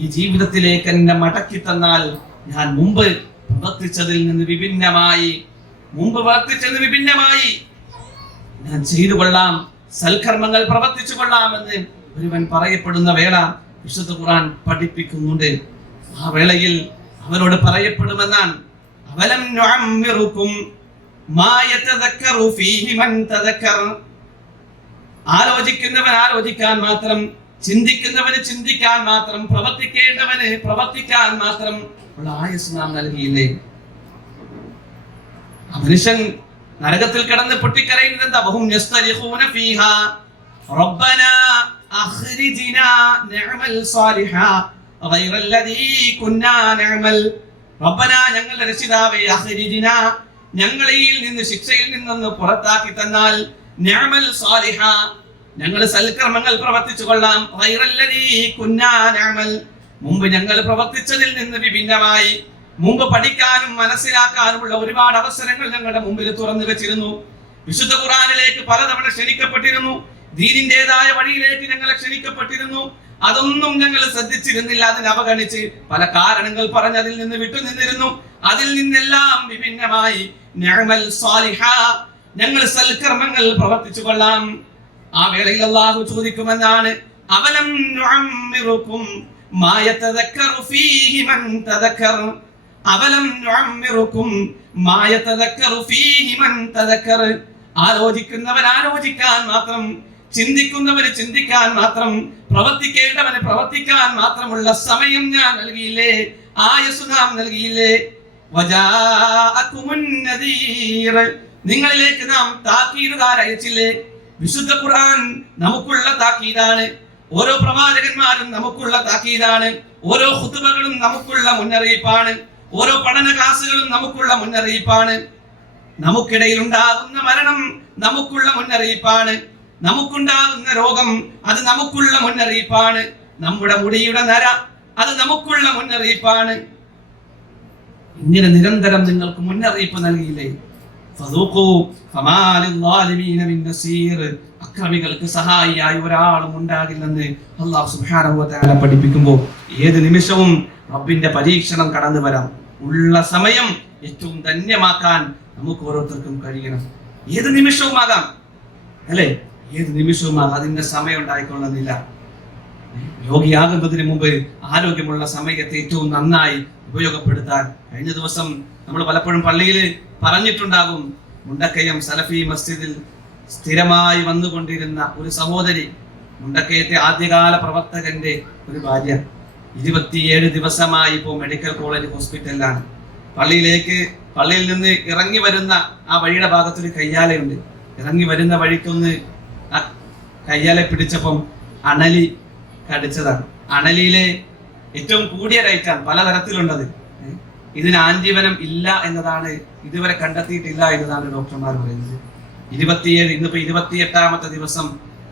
ഈ ജീവിതത്തിലേക്ക് എന്നെ മടക്കി തന്നാൽ ഞാൻ മുമ്പ് പ്രവർത്തിച്ചതിൽ നിന്ന് വിഭിന്നമായി ഞാൻ ചെയ്തു കൊള്ളാം, സൽക്കർമ്മങ്ങൾ പ്രവർത്തിച്ചു കൊള്ളാമെന്ന് ഒരുവൻ പറയപ്പെടുന്ന വേള വിശുദ്ധ ഖുർആൻ പഠിപ്പിക്കുന്നുണ്ട്. ആ വേളയിൽ അവരോട് പറയപ്പെടുമെന്നാണ്, അവലം നുഅമ്മിറുകും മാ യതദക്കറു ഫീഹി മൻ തദക്കർ. ആലോചിക്കുന്നവൻ ആലോചിക്കാൻ മാത്രം, ചിന്തിക്കുന്നവന് ചിന്തിക്കാൻ മാത്രം, പ്രവർത്തിക്കേണ്ടവന് പ്രവർത്തിക്കാൻ മാത്രം ഉള്ള ആയുസ് നാം നൽകിയില്ലേ? ആ മനുഷ്യൻ നരകത്തിൽ കിടന്ന് പൊട്ടിക്കരയുന്നത് എന്താ? വഹും യസ്തരിഖൂന ഫീഹാ റബ്ബനാ അഖ്രിജ്നാ നഅമൽ സാലിഹാ ഗൈറല്ലദീ കുന്നാ നഅമൽ. റബ്ബനാ, ഞങ്ങളുടെ രക്ഷിതാവേ, അഖ്രിജ്നാ, ഞങ്ങളിൽ നിന്ന്, ശിക്ഷയിൽ നിന്നൊന്ന് പുറത്താക്കി തന്നാൽ, നഅമൽ സാലിഹാ, ഞങ്ങൾ സൽക്കർമ്മങ്ങൾ പ്രവർത്തിച്ചു കൊള്ളാം, ഗൈറല്ലദീ കുന്നാ നഅമൽ, മുമ്പ് ഞങ്ങൾ പ്രവർത്തിച്ചതിൽ നിന്ന് വിഭിന്നമായി. മുമ്പ് പഠിക്കാനും മനസ്സിലാക്കാനുമുള്ള ഒരുപാട് അവസരങ്ങൾ ഞങ്ങളുടെ മുമ്പിൽ തുറന്നു വെച്ചിരുന്നു. വിശുദ്ധ ഖുർആനിലേക്ക് പലതവണ ക്ഷണിക്കപ്പെട്ടിരുന്നു, ദീനിന്റേതായ വഴിയിലേക്ക് ഞങ്ങളെ ക്ഷണിക്കപ്പെട്ടിരുന്നു. അതൊന്നും ഞങ്ങൾ ശ്രദ്ധിച്ചിരുന്നില്ല, അതിനെ അവഗണിച്ച് പല കാരണങ്ങൾ പറഞ്ഞ് അതിൽ നിന്ന് വിട്ടുനിന്നിരുന്നു. അതിൽ നിന്നെല്ലാം വിഭിന്നമായി നഅമൽ സാലിഹാ, ഞങ്ങൾ സൽക്കർമ്മങ്ങൾ പ്രവർത്തിച്ചു കൊള്ളാം. ആ വേളയിൽ അല്ലാഹു ചോദിക്കുമെന്നാണ്, അവലം നുഅമ്മിറുകും മാ യതദക്കറു ഫീഹി മൻ തദക്കർ. അവലം നുഅമ്മിറുകും മാ യതദക്കറു ഫീഹി മൻ തദക്കർ. ആലോചിക്കുന്നവൻ ആലോചിക്കാൻ മാത്രം, ചിന്തിക്കുന്നവന് ചിന്തിക്കാൻ മാത്രം, പ്രവർത്തിക്കേണ്ടവന് പ്രവർത്തിക്കാൻ മാത്രമുള്ള സമയം ഞാൻ നൽകിയില്ലേ? ആയുസ് നാം നൽകിയില്ലേ? വജാഅകുമുൻ നദീർ, നിങ്ങളിലേക്ക് നാം താക്കീതുകാർ അയച്ചില്ലേ? വിശുദ്ധ ഖുർആൻ നമുക്കുള്ള താക്കീതാണ്. ഓരോ പ്രവാചകന്മാരും നമുക്കുള്ള താക്കീതാണ്. ഓരോ ഖുതുബകളും നമുക്കുള്ള മുന്നറിയിപ്പാണ്. ഓരോ പഠന ക്ലാസുകളും നമുക്കുള്ള മുന്നറിയിപ്പാണ്. നമുക്കിടയിൽ ഉണ്ടാകുന്ന മരണം നമുക്കുള്ള മുന്നറിയിപ്പാണ്. നമുക്കുണ്ടാകുന്ന രോഗം അത് നമുക്കുള്ള മുന്നറിയിപ്പാണ്. നമ്മുടെ മുടിയുടെ നര അത് നമുക്കുള്ള മുന്നറിയിപ്പാണ്. ഇങ്ങനെ നിരന്തരം നിങ്ങൾക്ക് മുന്നറിയിപ്പ് നൽകിയില്ലേ? ഫദൂഖൂ ഫമാ ലിദ്ദാലിമീന മിൻ നസീർ. അക്രമികൾക്ക് സഹായിയായി ഒരാളും ഉണ്ടാകില്ലെന്ന് അല്ലാഹു സുബ്ഹാനഹു വ തആല പഠിപ്പിക്കുമ്പോൾ ഏത് നിമിഷവും റബ്ബിന്റെ പരീക്ഷണം കടന്നു വരാം. ഉള്ള സമയം ഏറ്റവും ധന്യമാക്കാൻ നമുക്ക് ഓരോരുത്തർക്കും കഴിയണം. ഏത് നിമിഷവും ആകാം, അല്ലെ? ഏത് നിമിഷവും ആകാം. അതിന്റെ സമയം ഉണ്ടായിക്കൊള്ളുന്നില്ല. രോഗിയാകുന്നതിന് മുമ്പ് ആരോഗ്യമുള്ള സമയത്തെ ഏറ്റവും നന്നായി ഉപയോഗപ്പെടുത്താൻ. കഴിഞ്ഞ ദിവസം നമ്മൾ പലപ്പോഴും പള്ളിയിൽ പറഞ്ഞിട്ടുണ്ടാകും, മുണ്ടക്കയം സലഫി മസ്ജിദിൽ സ്ഥിരമായി വന്നുകൊണ്ടിരുന്ന ഒരു സഹോദരി, മുണ്ടക്കയത്തെ ആദ്യകാല പ്രവർത്തകന്റെ ഒരു ഭാര്യ, 27 ദിവസമായി ഇപ്പോൾ മെഡിക്കൽ കോളേജ് ഹോസ്പിറ്റലിലാണ്. പള്ളിയിൽ നിന്ന് ഇറങ്ങി വരുന്ന ആ വഴിയുടെ ഭാഗത്തൊരു കയ്യാലയുണ്ട്. ഇറങ്ങി വരുന്ന വഴിക്കൊന്ന് ആ കയ്യാലെ പിടിച്ചപ്പം അണലി കടിച്ചതാണ്. അണലിയിലെ ഏറ്റവും കൂടിയ റേറ്റാണ്, പലതരത്തിലുള്ളത്. ഇതിന് ആന്റിവനം ഇല്ല എന്നതാണ്, ഇതുവരെ കണ്ടെത്തിയിട്ടില്ല എന്നതാണ് ഡോക്ടർമാർ പറയുന്നത്. 27, ഇന്നിപ്പോ 28ാമത്തെ ദിവസം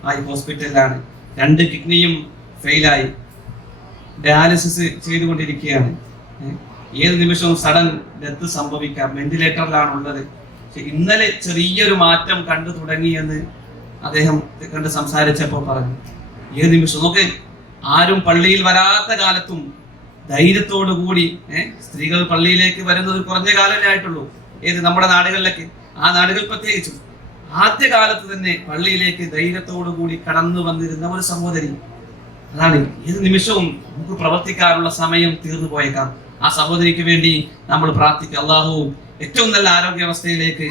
ആയി ഹോസ്പിറ്റലിലാണ്. 2 കിഡ്നിയും ഫെയിലായി, ഡയാലിസിസ് ചെയ്തുകൊണ്ടിരിക്കുകയാണ്. ഏത് നിമിഷവും സഡൻ ഡെത്ത് സംഭവിക്കാം. വെന്റിലേറ്ററിലാണ് ഉള്ളത്. ഇന്നലെ ചെറിയൊരു മാറ്റം കണ്ടു തുടങ്ങിയെന്ന് അദ്ദേഹം കണ്ട് സംസാരിച്ചപ്പോൾ പറഞ്ഞു. ഏത് നിമിഷം നോക്ക്, ആരും പള്ളിയിൽ വരാത്ത കാലത്തും ധൈര്യത്തോടു കൂടി സ്ത്രീകൾ പള്ളിയിലേക്ക് വരുന്നത് കുറഞ്ഞ കാലമേ ആയിട്ടുള്ളൂ. ഏത് നമ്മുടെ നാടുകളിലൊക്കെ, ആ നാടുകൾ പ്രത്യേകിച്ചും ആദ്യകാലത്ത് തന്നെ പള്ളിയിലേക്ക് ധൈര്യത്തോടു കൂടി കടന്നു വന്നിരുന്ന ഒരു സഹോദരി. അതാണ്, ഏത് നിമിഷവും നമുക്ക് പ്രവർത്തിക്കാനുള്ള സമയം തീർന്നു പോയേക്കാം. ആ സഹോദരിക്ക് വേണ്ടി നമ്മൾ പ്രാർത്ഥിക്കുക. അള്ളാഹു ഏറ്റവും നല്ല ആരോഗ്യാവസ്ഥയിലേക്ക്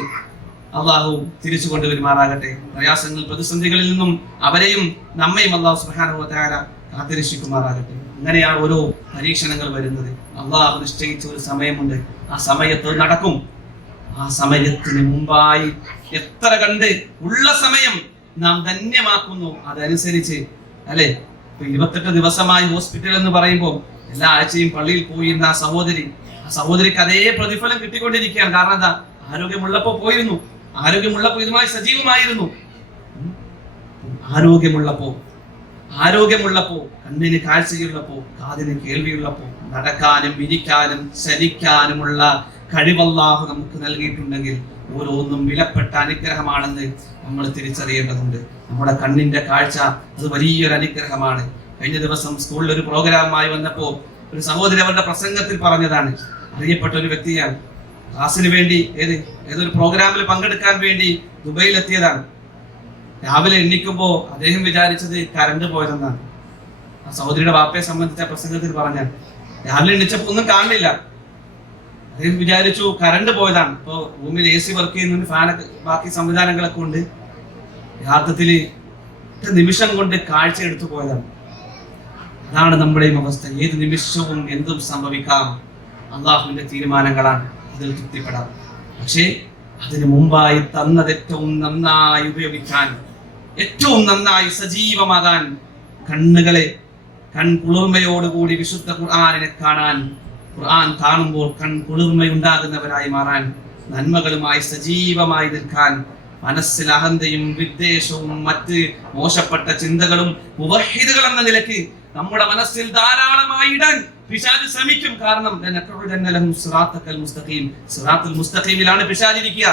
അള്ളാഹു തിരിച്ചു കൊണ്ടുവരുമാറാകട്ടെ. പ്രയാസങ്ങൾ, പ്രതിസന്ധികളിൽ നിന്നും അവരെയും നമ്മയും അള്ളാഹു സുബ്ഹാനഹു വ തആല കാത്തിരക്ഷിക്കുമാറാകട്ടെ. അങ്ങനെയാണ് ഓരോ പരീക്ഷണങ്ങൾ വരുന്നത്. അള്ളാഹു നിശ്ചയിച്ച ഒരു സമയമുണ്ട്, ആ സമയത്ത് നടക്കും. ആ സമയത്തിന് മുമ്പായി എത്ര കണ്ട് ഉള്ള സമയം നാം ധന്യമാക്കുന്നു, അതനുസരിച്ച്, അല്ലെ? ഇപ്പൊ 28 ദിവസമായി ഹോസ്പിറ്റൽ എന്ന് പറയുമ്പോൾ എല്ലാ ആഴ്ചയും പള്ളിയിൽ പോയിരുന്ന ആ സഹോദരിക്ക് അതേ പ്രതിഫലം കിട്ടിക്കൊണ്ടിരിക്കുകയാണ്. കാരണം എന്താ? ആരോഗ്യമുള്ളപ്പോ പോയിരുന്നു, ആരോഗ്യമുള്ളപ്പോ ഇതുമായി സജീവമായിരുന്നു. ആരോഗ്യമുള്ളപ്പോ കണ്ണിന് കാഴ്ചയുള്ളപ്പോ, കാതിന് കേൾവിയുള്ളപ്പോ, നടക്കാനും ഇരിക്കാനും ചലിക്കാനുമുള്ള കഴിവല്ലാഹു നമുക്ക് നൽകിയിട്ടുണ്ടെങ്കിൽ ഓരോന്നും വിലപ്പെട്ട അനുഗ്രഹമാണെന്ന് നമ്മൾ തിരിച്ചറിയേണ്ടതുണ്ട്. നമ്മുടെ കണ്ണിന്റെ കാഴ്ച അത് വലിയൊരു അനുഗ്രഹമാണ്. കഴിഞ്ഞ ദിവസം സ്കൂളിൽ ഒരു പ്രോഗ്രാമായി വന്നപ്പോൾ ഒരു സഹോദരി അവരുടെ പ്രസംഗത്തിൽ പറഞ്ഞതാണ്, അറിയപ്പെട്ട ഒരു വ്യക്തിയാണ്, ക്ലാസ്സിന് വേണ്ടി ഏതൊരു പ്രോഗ്രാമിൽ പങ്കെടുക്കാൻ വേണ്ടി ദുബൈയിലെത്തിയതാണ്. രാവിലെ എണ്ണിക്കുമ്പോൾ അദ്ദേഹം വിചാരിച്ചത് കറണ്ട് പോയതെന്നാണ്. ആ സഹോദരിയുടെ വാപ്പയെ സംബന്ധിച്ച പ്രസംഗത്തിൽ പറഞ്ഞാൽ രാവിലെ എണ്ണിച്ചപ്പോൾ ഒന്നും കാണില്ല. അദ്ദേഹം വിചാരിച്ചു കറണ്ട് പോയതാണ്. ഇപ്പോൾ റൂമിൽ AC വർക്ക് ചെയ്യുന്നതിന് ഫാനൊക്കെ ബാക്കി സംവിധാനങ്ങളൊക്കെ ഉണ്ട്. യഥാർത്ഥത്തിൽ നിമിഷം കൊണ്ട് കാഴ്ച എടുത്തു പോയതാണ്. അതാണ് നമ്മുടെയും അവസ്ഥ. ഏത് നിമിഷവും എന്തും സംഭവിക്കാം. അള്ളാഹുവിന്റെ തീരുമാനങ്ങളാണ്, അതിൽ തൃപ്തിപ്പെടാം. പക്ഷേ അതിനു മുമ്പായി തന്നത് ഏറ്റവും നന്നായി ഉപയോഗിക്കാൻ, ഏറ്റവും നന്നായി സജീവമാകാൻ, കൺകുളിർമയോടുകൂടി വിശുദ്ധ ഖുർആനിനെ കാണാൻ, ഖുർആൻ കാണുമ്പോൾ കൺകുളിർമയുണ്ടാകുന്നവരായി മാറാൻ, നന്മകളുമായി സജീവമായി നിൽക്കാൻ, മനസ്സിൽ അഹന്തയും വിദ്വേഷവും മറ്റ് മോശപ്പെട്ട ചിന്തകളും മുവഹിദുകൾ എന്ന നിലയ്ക്ക് നമ്മുടെ മനസ്സിൽ ധാരാളമായി ഇടാൻ പിശാച് ശ്രമിക്കും. കാരണം സിറാത്തുൽ മുസ്തഖീമിലാണ് പിശാച് ഇരിക്കുക.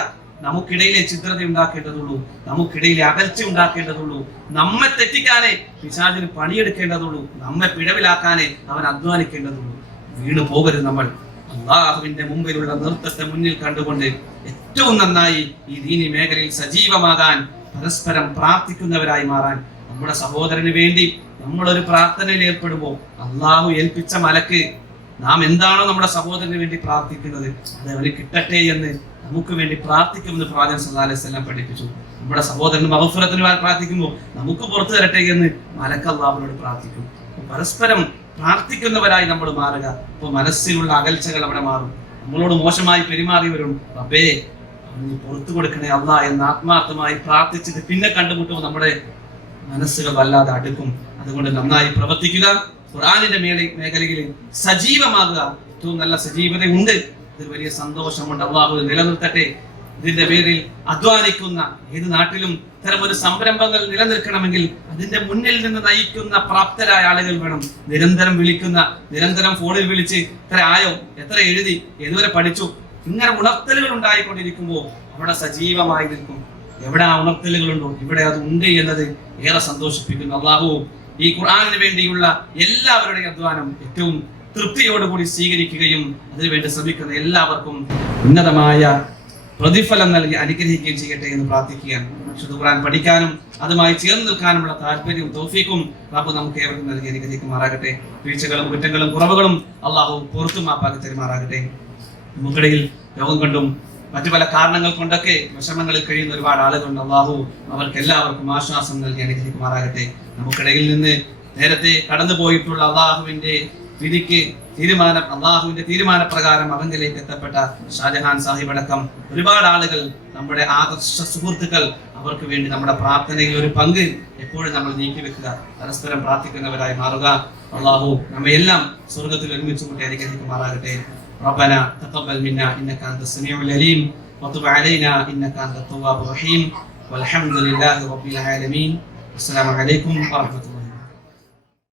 നമുക്കിടയിലെ ചിത്രത ഉണ്ടാക്കേണ്ടതുള്ളൂ, നമുക്കിടയിലെ അകൽച്ച ഉണ്ടാക്കേണ്ടതുള്ളൂ. നമ്മെ തെറ്റിക്കാനേ പിശാചിന് പണിയെടുക്കേണ്ടതുള്ളൂ, നമ്മെ പിഴവിലാക്കാനേ അവൻ അധ്വാനിക്കേണ്ടതുള്ളൂ. വീണു പോകരുത്. നമ്മൾ അള്ളാഹുവിന്റെ മുമ്പിലുള്ള നൃത്തത്തെ മുന്നിൽ കണ്ടുകൊണ്ട് ഏറ്റവും നന്നായി ഈ ദീനി മേഖലയിൽ സജീവമാകാൻ, പരസ്പരം പ്രാർത്ഥിക്കുന്നവരായി മാറാൻ, നമ്മുടെ സഹോദരന് വേണ്ടി നമ്മളൊരു പ്രാർത്ഥനയിൽ ഏർപ്പെടുമ്പോൾ അള്ളാഹു ഏൽപ്പിച്ച മലക്ക് നാം എന്താണോ നമ്മുടെ സഹോദരന് വേണ്ടി പ്രാർത്ഥിക്കുന്നത് അത് അവന് കിട്ടട്ടെ എന്ന് നമുക്ക് വേണ്ടി പ്രാർത്ഥിക്കുമെന്ന് പ്രവാചകൻ സല്ലല്ലാഹു അലൈഹി വസല്ലം പഠിപ്പിച്ചു. നമ്മുടെ സഹോദരന് മഗ്ഫിറത്തിന് പ്രാർത്ഥിക്കുമ്പോൾ നമുക്ക് പുറത്തു തരട്ടെ എന്ന് മലക്ക് അള്ളാഹുവിനോട് പ്രാർത്ഥിക്കും. പരസ്പരം പ്രാർത്ഥിക്കുന്നവരായി നമ്മൾ മാറുക. അപ്പോൾ മനസ്സിലുള്ള അകൽച്ചകൾ അവിടെ മാറും. നമ്മളോട് മോശമായി പെരുമാറിയവരുണ്ട്, റബ്ബേ അവന് പുറത്തു കൊടുക്കണേ അല്ലാ എന്ന് ആത്മാർത്ഥമായി പ്രാർത്ഥിച്ചിട്ട് പിന്നെ കണ്ടുമുട്ടുമ്പോൾ നമ്മുടെ മനസ്സുകൾ വല്ലാതെ അടുക്കും. അതുകൊണ്ട് നന്നായി പ്രവർത്തിക്കുക, ഖുർആനിന്റെ മേഖലയിൽ സജീവമാകുക. ഏറ്റവും നല്ല സജീവത ഉണ്ട്, ഇതിൽ വലിയ സന്തോഷമുണ്ട്. അള്ളാഹു നിലനിർത്തട്ടെ. ഇതിന്റെ പേരിൽ അധ്വാനിക്കുന്ന ഏത് നാട്ടിലും ഇത്തരം ഒരു സംരംഭങ്ങൾ നിലനിൽക്കണമെങ്കിൽ അതിന്റെ മുന്നിൽ നിന്ന് നയിക്കുന്ന പ്രാപ്തരായ ആളുകൾ വേണം. നിരന്തരം വിളിക്കുന്ന, നിരന്തരം ഫോണിൽ വിളിച്ച് എത്ര ആയോ, എത്ര എഴുതി, ഏതുവരെ പഠിച്ചു, ഇങ്ങനെ ഉണർത്തലുകൾ ഉണ്ടായിക്കൊണ്ടിരിക്കുമ്പോൾ അവിടെ സജീവമായി നിൽക്കും. എവിടെ ആ ഉണർത്തലുകളുണ്ടോ ഇവിടെ അത് ഉണ്ട് എന്നത് ഏറെ സന്തോഷിപ്പിക്കുന്നു. അല്ലാഹു ഈ ഖുർആനിന് വേണ്ടിയുള്ള എല്ലാവരുടെയും അധ്വാനം ഏറ്റവും തൃപ്തിയോടുകൂടി സ്വീകരിക്കുകയും അതിനുവേണ്ടി ശ്രമിക്കുന്ന എല്ലാവർക്കും ഉന്നതമായ പ്രതിഫലം നൽകി അനുഗ്രഹിക്കുകയും ചെയ്യട്ടെ എന്ന് പ്രാർത്ഥിക്കുകയാണ്. വിശുദ്ധ ഖുർആൻ പഠിക്കാനും അതുമായി ചേർന്ന് നിൽക്കാനുമുള്ള താല്പര്യവും തൗഫീഖും റബ്ബ് നമുക്ക് ഏവർക്കും നൽകി അനുഗ്രഹിക്കുമാറാകട്ടെ. വീഴ്ചകളും കുറ്റങ്ങളും കുറവുകളും അള്ളാഹു പുറത്തു മാപ്പാക്കി തരുമാറാകട്ടെ. നമുക്കിടയിൽ രോഗം കൊണ്ടും മറ്റു പല കാരണങ്ങൾ കൊണ്ടൊക്കെ വിഷമങ്ങളിൽ കഴിയുന്ന ഒരുപാട് ആളുകളുണ്ട്. അള്ളാഹു അവർക്ക് എല്ലാവർക്കും ആശ്വാസം നൽകി അനുഗ്രഹിക്കുമാറാകട്ടെ. നമുക്കിടയിൽ നിന്ന് നേരത്തെ കടന്നുപോയിട്ടുള്ള അള്ളാഹുവിന്റെ വിധിക്ക് അള്ളാഹുവിന്റെ തീരുമാനപ്രകാരം അവങ്കിലേക്ക് എത്തപ്പെട്ട ഷാജഹാൻ സാഹിബ് അടക്കം ഒരുപാട് ആളുകൾ, നമ്മുടെ ആദർശ സുഹൃത്തുക്കൾ, അവർക്ക് വേണ്ടി നമ്മുടെ പ്രാർത്ഥനയിൽ ഒരു പങ്ക് എപ്പോഴും നമ്മൾ നീക്കിവെക്കുക, പരസ്പരം പ്രാർത്ഥിക്കുന്നവരായി മാറുക. അള്ളാഹു നമ്മയെല്ലാം സ്വർഗത്തിൽ ഒരുമിച്ച് കൂട്ടി അനുഗ്രഹിക്കുമാറാകട്ടെ. ربنا تقبل منا انك انت السميع العليم وتب علينا انك انت التواب الرحيم والحمد لله رب العالمين. السلام عليكم ورحمه الله.